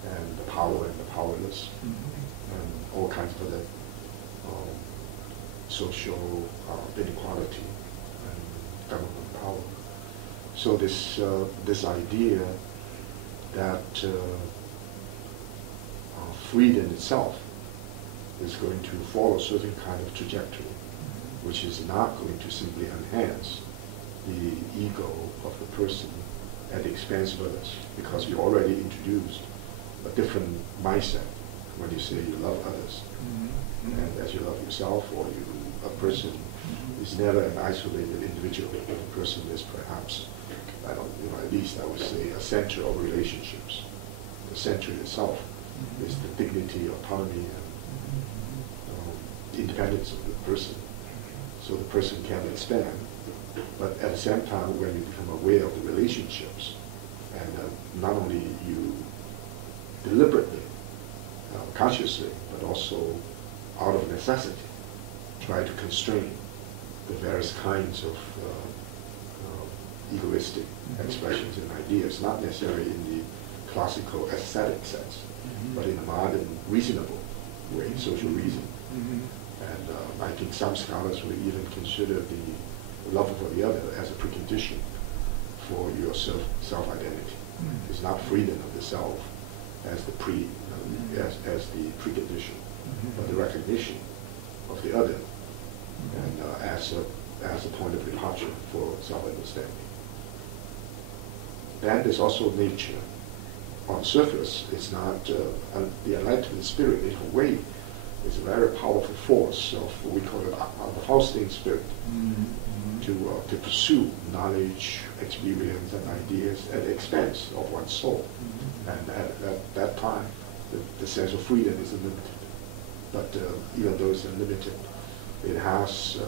and the power and the powerless, and all kinds of other social inequality and government power. So this idea that freedom itself is going to follow a certain kind of trajectory, which is not going to simply enhance the ego of the person at the expense of others, because you already introduced a different mindset when you say you love others, and as you love yourself, or a person is never an isolated individual. A person is perhaps, at least I would say, a center of relationships. The center itself is the dignity, autonomy, and independence of the person. So the person can expand, but at the same time, when you become aware of the relationships, and not only you deliberately, consciously, but also out of necessity, try to constrain the various kinds of egoistic expressions and ideas, not necessarily in the classical aesthetic sense, but in a modern, reasonable way, social reason. And I think some scholars would even consider the love for the other as a precondition for your self-identity. It's not freedom of the self as the as the precondition, but the recognition of the other, and as a point of departure for self-understanding. Then there's also nature. On the surface, it's not the enlightenment spirit in a way is a very powerful force of what we call it the Faustian spirit, to pursue knowledge, experience, and ideas at the expense of one's soul. And at that time, the sense of freedom is unlimited. But even though it's unlimited, it has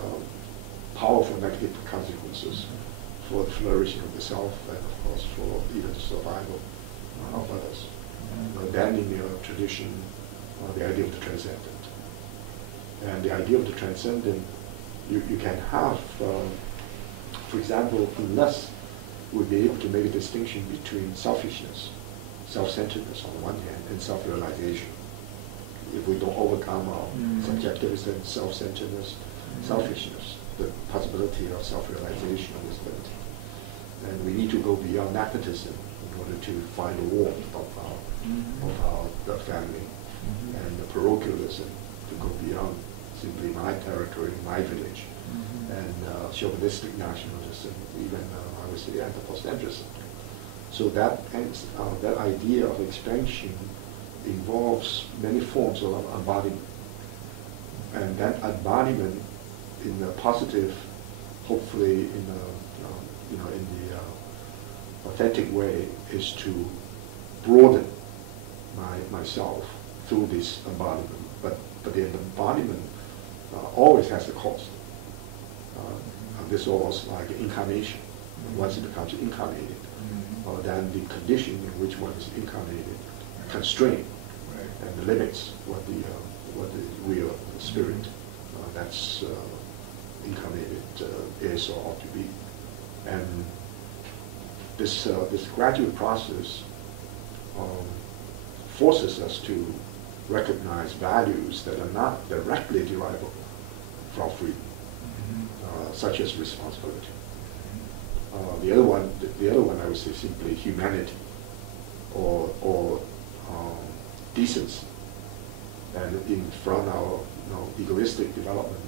powerful negative consequences for the flourishing of the self, and of course for even the survival of others. Then in your tradition, the idea of the transcendent. And the idea of the transcendent, you can have, for example, unless we'll be able to make a distinction between selfishness, self-centeredness on the one hand, and self-realization. If we don't overcome our subjectivism, self-centeredness, selfishness, the possibility of self-realization is limited. And we need to go beyond nepotism in order to find the warmth of our family, and the parochialism to go beyond simply my territory, my village, and chauvinistic nationalism, even I would say anthropocentrism. So that idea of expansion involves many forms of embodiment, and that embodiment in the positive, hopefully in the authentic way, is to broaden myself through this embodiment. But the embodiment always has a cost. This is almost like incarnation. Once it becomes incarnated, then the condition in which one is incarnated constrain and limits what the real spirit that's incarnated is or ought to be. And this gradual process forces us to recognize values that are not directly derivable from freedom, such as responsibility. The other one I would say simply humanity or decency. And from our egoistic development,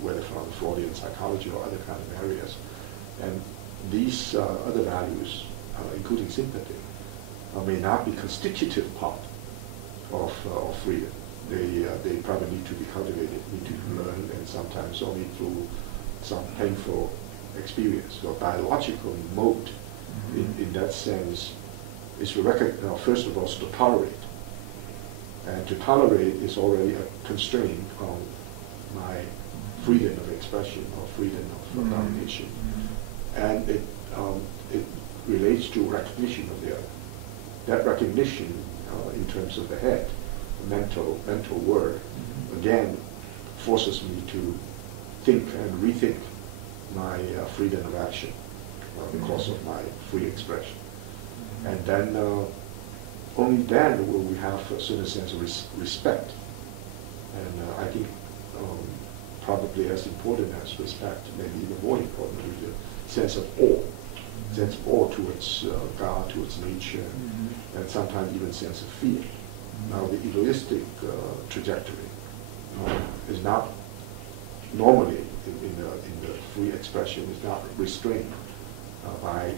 whether from Freudian psychology or other kind of areas, and these other values, including sympathy, may not be constitutive part of freedom. They probably need to be cultivated, need to be learned, and sometimes only through some painful experience. So biological mode, in that sense, is to recognize, first of all, to tolerate. And to tolerate is already a constraint on my freedom of expression or freedom of domination. And it relates to recognition of the other. That recognition, in terms of the head, the mental word, again, forces me to think and rethink my freedom of action because of my free expression. And then, only then will we have a certain sense of respect. And I think probably as important as respect, maybe even more important, is the sense of awe towards God, towards nature, and sometimes even sense of fear. Now the egoistic trajectory is not normally in the free expression is not restrained by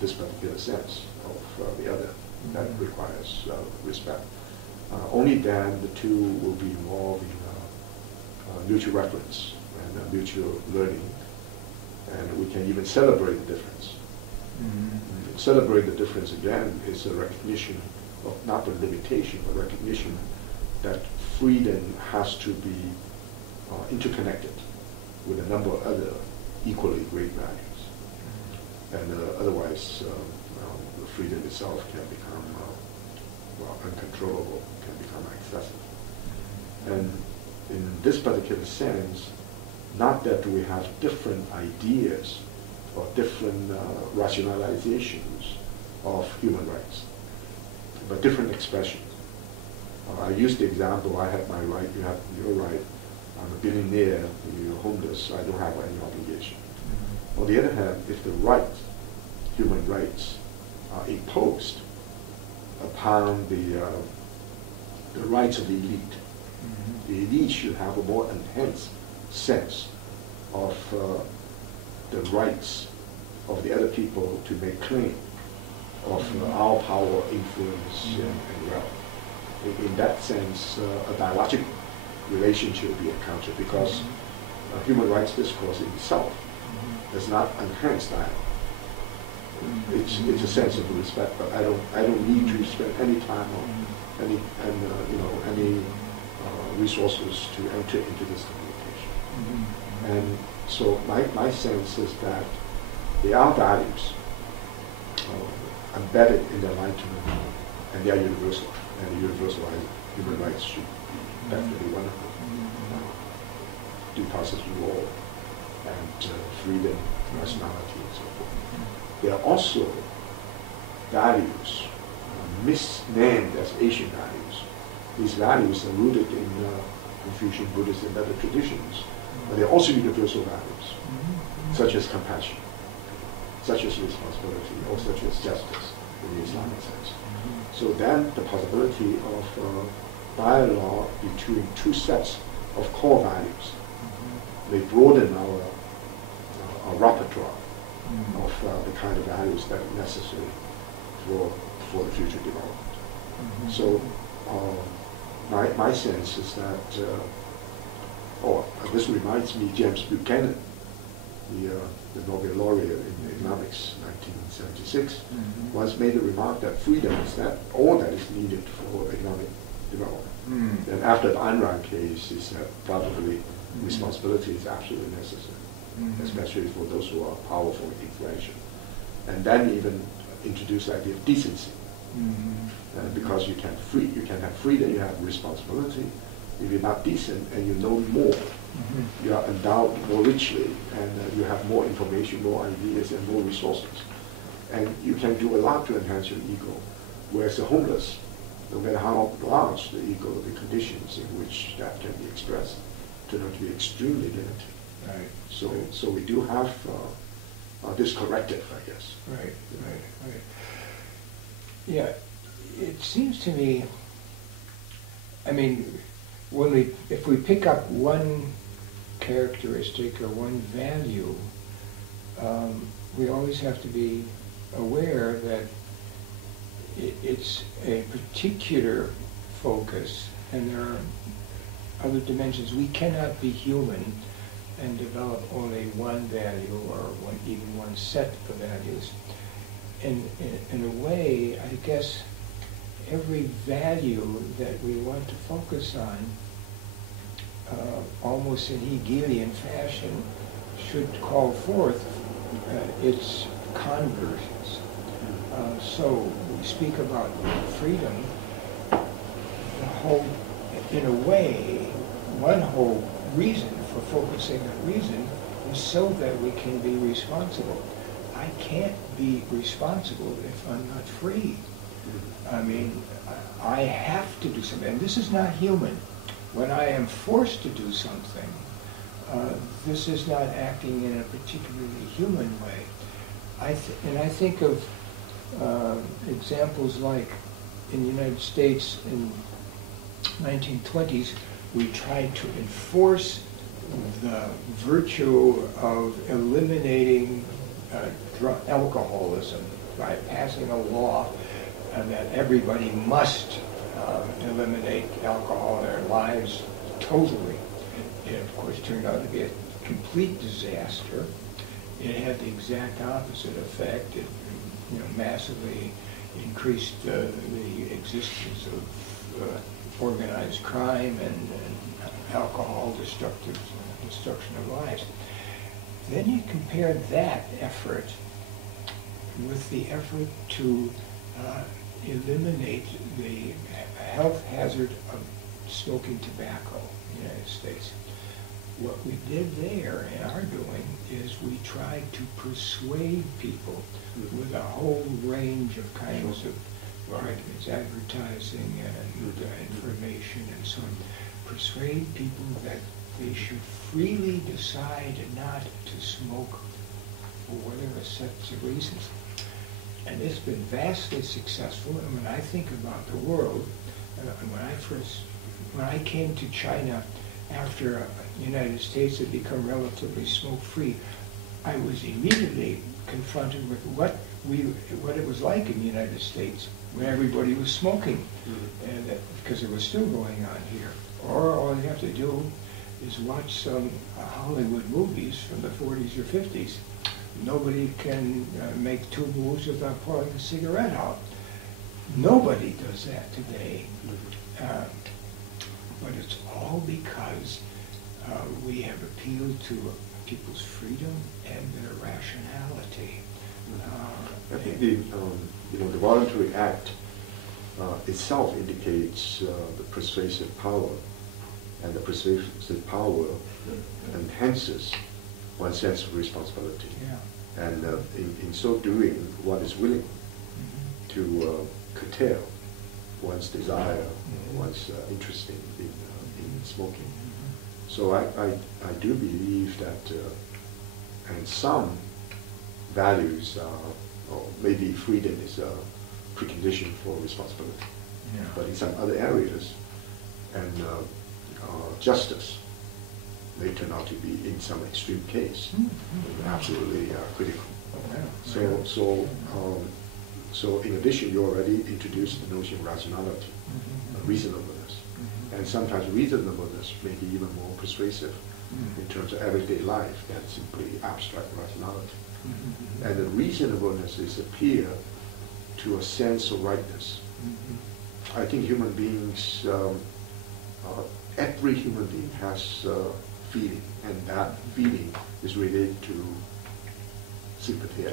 this particular sense of the other that requires respect. Only then the two will be involved in mutual reference and mutual learning, and we can even celebrate the difference. Celebrate the difference again is a recognition of not the limitation, but recognition that freedom has to be interconnected with a number of other equally great values. And otherwise, the freedom itself can become uncontrollable, can become excessive. And in this particular sense, not that we have different ideas or different rationalizations of human rights, but different expressions. I used the example, I have my right, you have your right. I'm a billionaire, you're homeless, I don't have any obligation. On the other hand, if the rights, human rights, are imposed upon the rights of the elite, the elite should have a more enhanced sense of the rights of the other people to make claim of our power, influence, and wealth. In that sense, a dialogical relationship will be encountered because human rights discourse in itself does not enhance dialogue. It's a sense of respect, but I don't need to spend any time or any resources to enter into this communication. And so my sense is that there are values embedded in the Enlightenment, and they are universal, and the universalized human rights should be definitely one of them. Due process of law and freedom, nationality, and so forth. There are also values misnamed as Asian values. These values are rooted in Confucian, Buddhist, and other traditions, but they're also universal values, such as compassion, such as responsibility, or such as justice in the Islamic sense. So then the possibility of dialogue between two sets of core values may broaden our repertoire of the kind of values that are necessary for the future development. So my sense is that, this reminds me, James Buchanan, the Nobel laureate in economics, 1976, once made a remark that freedom is that all that is needed for economic development. And after the Ayn Rand case, he said probably responsibility is absolutely necessary, especially for those who are powerful and influential. And then even introduce the idea of decency, because you can have freedom, you have responsibility. If you're not decent and you know more, you are endowed more richly, and you have more information, more ideas, and more resources. And you can do a lot to enhance your ego. Whereas the homeless no matter how large the ego, the conditions in which that can be expressed turn out to be extremely limited. Right. So we do have this corrective, I guess. Right. Yeah, it seems to me, I mean, if we pick up one characteristic or one value, we always have to be aware that it's a particular focus, and there are other dimensions. We cannot be human and develop only one value or even one set of values. In a way, I guess every value that we want to focus on, almost in Hegelian fashion, should call forth its conversions. So we speak about freedom. In a way, one whole reason for focusing on reason is so that we can be responsible. I can't be responsible if I'm not free. I mean, I have to do something, and this is not human. When I am forced to do something, this is not acting in a particularly human way. I think of examples like in the United States in 1920s, we tried to enforce the virtue of eliminating alcoholism by passing a law that everybody must eliminate alcohol in their lives totally. It, of course, turned out to be a complete disaster. It had the exact opposite effect. It, massively increased the existence of organized crime and alcohol destruction of lives. Then you compare that effort with the effort to eliminate the health hazard of smoking tobacco in the United States. What we did there in our doing is we tried to persuade people with a whole range of kinds of arguments, advertising and information and so on, persuade people that they should freely decide not to smoke for whatever sets of reasons. And it's been vastly successful, and when I think about the world, when I came to China after the United States had become relatively smoke-free, I was immediately confronted with what it was like in the United States when everybody was smoking, and because it was still going on here. Or all you have to do is watch some Hollywood movies from the 40s or 50s. Nobody can make two moves without pulling a cigarette out. Nobody does that today. But it's all because we have appealed to people's freedom and their rationality. I think the voluntary act itself indicates the persuasive power, and the persuasive power enhances one's sense of responsibility. Yeah. And in so doing, one is willing to curtail one's desire, one's interest in smoking. So I do believe that, and some values, or maybe freedom is a precondition for responsibility. Yeah. But in some other areas, and justice may turn out to be, in some extreme case, absolutely critical. So in addition, you already introduced the notion of rationality, reasonableness. And sometimes reasonableness may be even more persuasive in terms of everyday life than simply abstract rationality. And the reasonableness is appeal to a sense of rightness. I think human beings, every human being has feeling, and that feeling is related to sympathy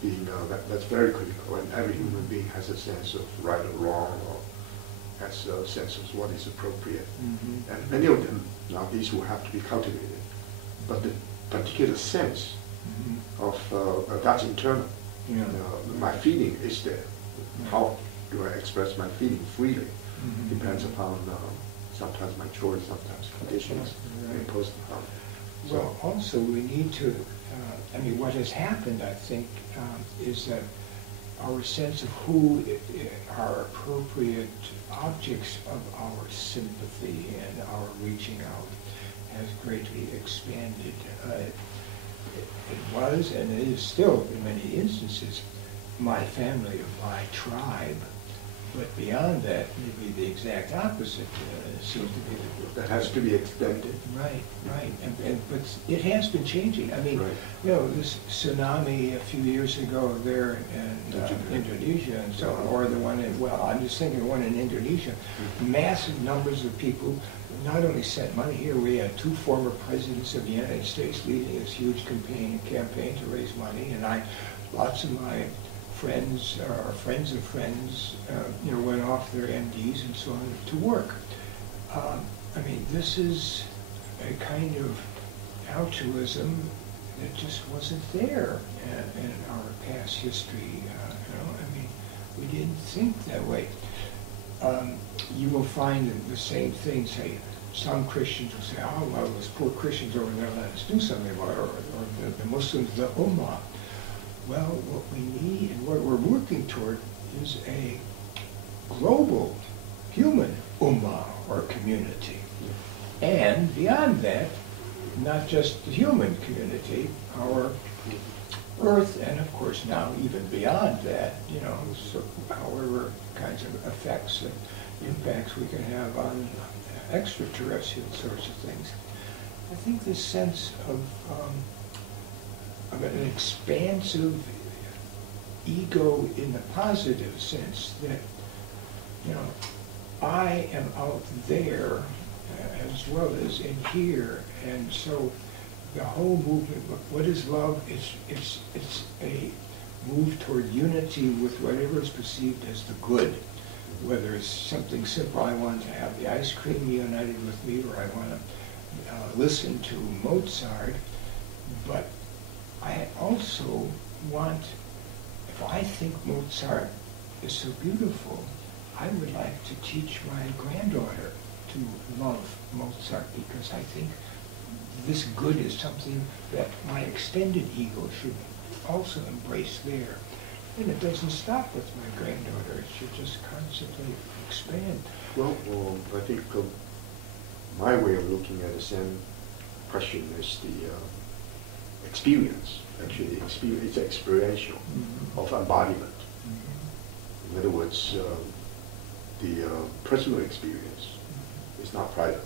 and that's very critical, and every human being has a sense of right or wrong, or has a sense of what is appropriate. And many of them, now these will have to be cultivated, but the particular sense of that's internal. My feeling is there. How do I express my feeling freely? Depends upon sometimes my choice, sometimes conditions imposed upon. Well, also we need to, I mean, what has happened, I think, is that our sense of who are appropriate objects of our sympathy and our reaching out has greatly expanded. It was, and it is still, in many instances, my family or my tribe. But beyond that, maybe the exact opposite seems to be the group. That has to be extended. Right, right. But it has been changing. I mean, you know, this tsunami a few years ago there in Indonesia and so on, or the one in, well, I'm just thinking the one in Indonesia, massive numbers of people not only sent money here, we had 2 former presidents of the United States leading this huge campaign to raise money, and lots of my friends or friends of friends, you know, went off their MDs and so on to work. I mean, this is a kind of altruism that just wasn't there in our past history. You know, I mean, we didn't think that way. You will find the same thing, say, some Christians will say, oh, well, those poor Christians over there, let us do something about it, or the Muslims, the Ummah. Well, what we need and what we're working toward is a global human Ummah or community. And beyond that, not just the human community, our Earth, and of course now even beyond that, you know, so however kinds of effects and impacts we can have on extraterrestrial sorts of things. I think this sense of an expansive ego in the positive sense that, you know, I am out there as well as in here, and so the whole movement, what is love? It's a move toward unity with whatever is perceived as the good. Whether it's something simple, I want to have the ice cream united with me, or I want to listen to Mozart, but I also want, if I think Mozart is so beautiful, I would like to teach my granddaughter to love Mozart, because I think this good is something that my extended ego should also embrace there. And it doesn't stop with my granddaughter. It should just constantly expand. Well, I think my way of looking at the same question is the experience. Actually, it's experiential of embodiment. In other words, the personal experience is not private.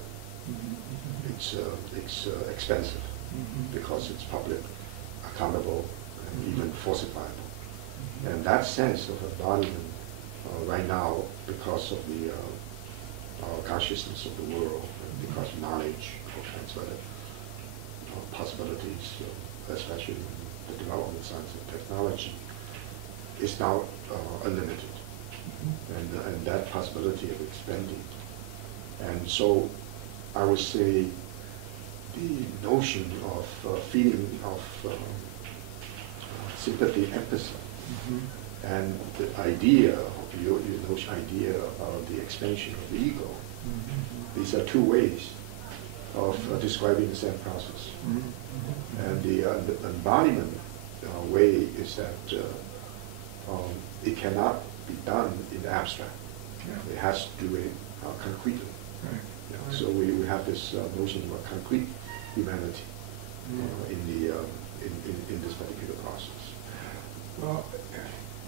It's expensive because it's public, accountable, and even falsifiable. And that sense of embodiment right now, because of the consciousness of the world, and because of knowledge, all kinds of other possibilities, especially in the development of science and technology, is now unlimited. And that possibility of expanding. And so I would say the notion of feeling of sympathy, empathy, and the idea of your idea of the expansion of the ego, these are 2 ways of describing the same process. And the embodiment way is that it cannot be done in the abstract. It has to do it concretely. So we have this notion of a concrete humanity in this particular process. Well,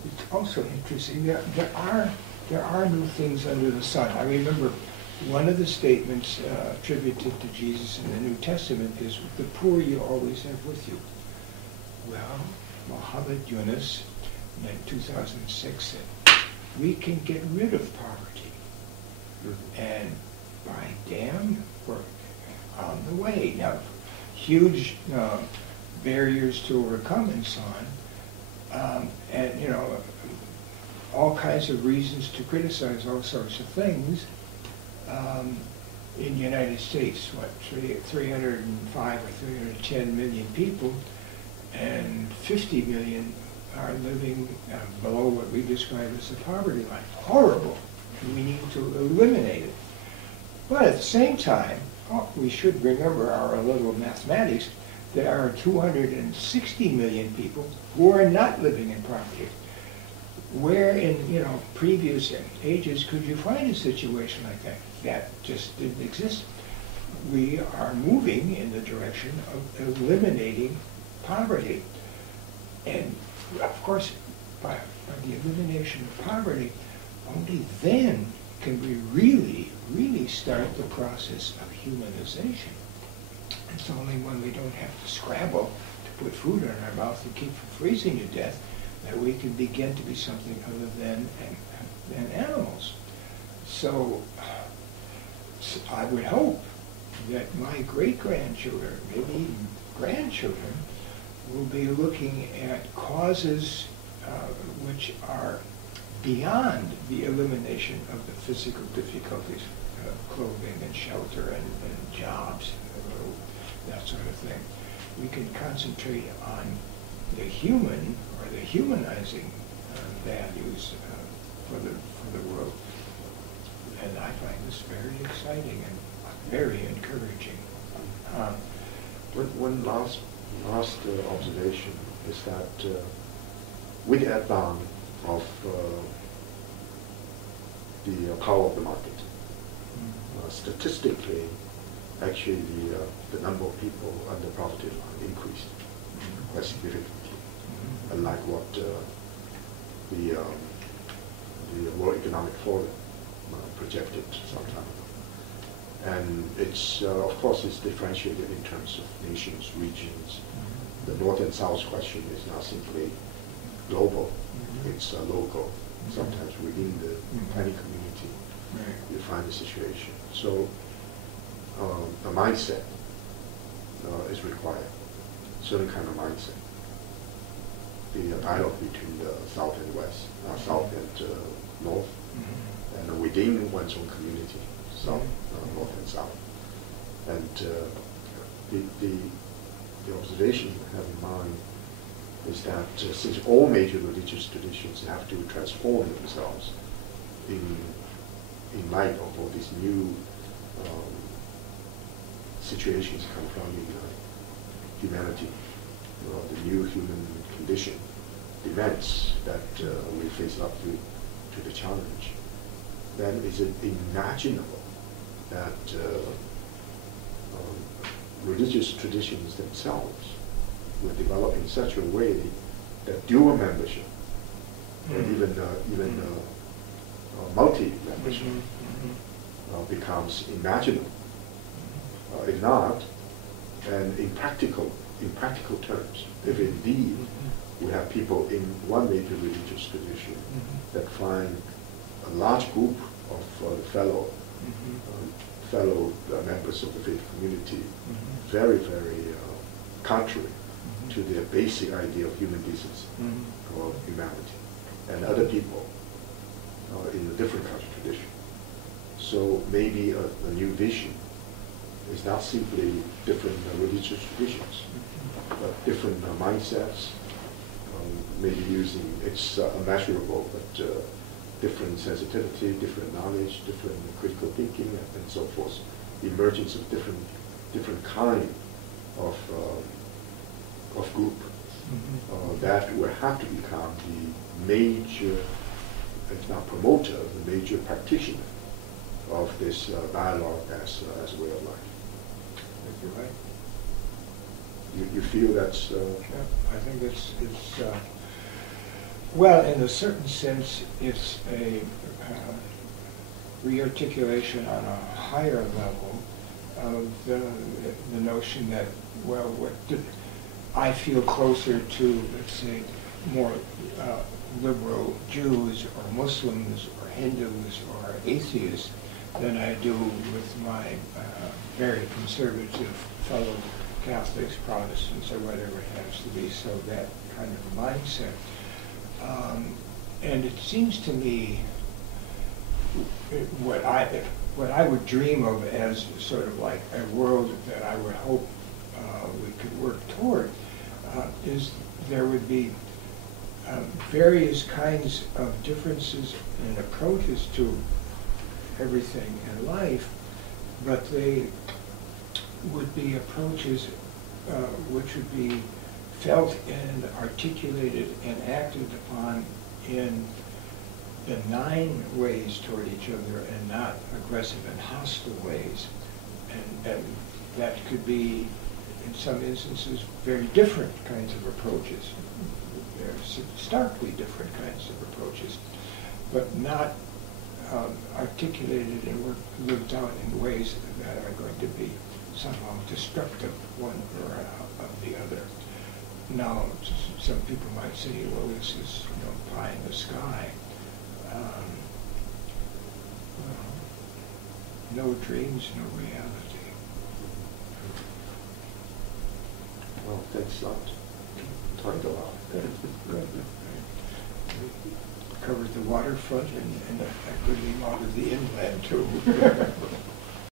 it's also interesting. There are new things under the sun. I remember one of the statements attributed to Jesus in the New Testament is, "The poor you always have with you." Well, Muhammad Yunus in 2006 said, we can get rid of poverty. And by damn, we're on the way. Now, huge barriers to overcome and so on. And, you know, all kinds of reasons to criticize all sorts of things. In the United States, 305 or 310 million people, and 50 million are living below what we describe as the poverty line. Horrible. And we need to eliminate it. But at the same time, we should remember our little mathematics. There are 260 million people who are not living in poverty. Where in previous ages could you find a situation like that? That just didn't exist. We are moving in the direction of eliminating poverty. And of course, by the elimination of poverty, only then can we really start the process of humanization. It's only when we don't have to scramble to put food in our mouth and keep from freezing to death that we can begin to be something other than animals. So I would hope that my great-grandchildren, maybe even grandchildren, will be looking at causes which are beyond the elimination of the physical difficulties, clothing and shelter and jobs, that sort of thing. We can concentrate on the human or the humanizing values for the world. And I find this very exciting and very encouraging. One last observation is that with the advent of the power of the market, statistically, actually the number of people under poverty line increased quite significantly, unlike what the World Economic Forum projected some time ago. And it's, of course, it's differentiated in terms of nations, regions. The North and South question is not simply global, it's local. Sometimes within the tiny community, you find the situation. So a mindset is required, certain kind of mindset. The dialogue between the South and West, South and North, and within one's own community, South, North and South. And the observation you have in mind is that since all major religious traditions have to transform themselves in light of all these new situations confronting humanity, the new human condition demands that we face up to the challenge, then is it imaginable that religious traditions themselves will develop in such a way that dual membership, or even multi-membership becomes imaginable. If not, and in practical terms, if indeed we have people in one major religious tradition that find a large group of fellow members of the faith community very, very contrary to their basic idea of human decency or humanity, and other people in a different cultural tradition. So maybe a new vision is not simply different religious traditions, but different mindsets, maybe using, it's unmeasurable, but different sensitivity, different knowledge, different critical thinking, and so forth. The emergence of different kind of group that will have to become the major, if not promoter, the major practitioner of this dialogue as a way of life. You're right. You feel that's... Yeah, I think it's well, in a certain sense, it's a rearticulation on a higher level of the notion that, well, I feel closer to, let's say, more liberal Jews or Muslims or Hindus or atheists than I do with my very conservative fellow Catholics, Protestants, or whatever it has to be. So that kind of a mindset. And it seems to me what I would dream of as sort of like a world that I would hope we could work toward is there would be various kinds of differences in approaches to everything in life, but they would be approaches which would be felt and articulated and acted upon in benign ways toward each other and not aggressive and hostile ways. And that could be, in some instances, very different kinds of approaches. There's starkly different kinds of approaches, but not articulated and lived out in ways that are going to be somehow destructive one or of the other. Now, some people might say, well, this is, pie in the sky. Well, no dreams, no reality. Well, thanks a lot. Talked a lot. Good. We covered the waterfront and a good amount of the inland, too.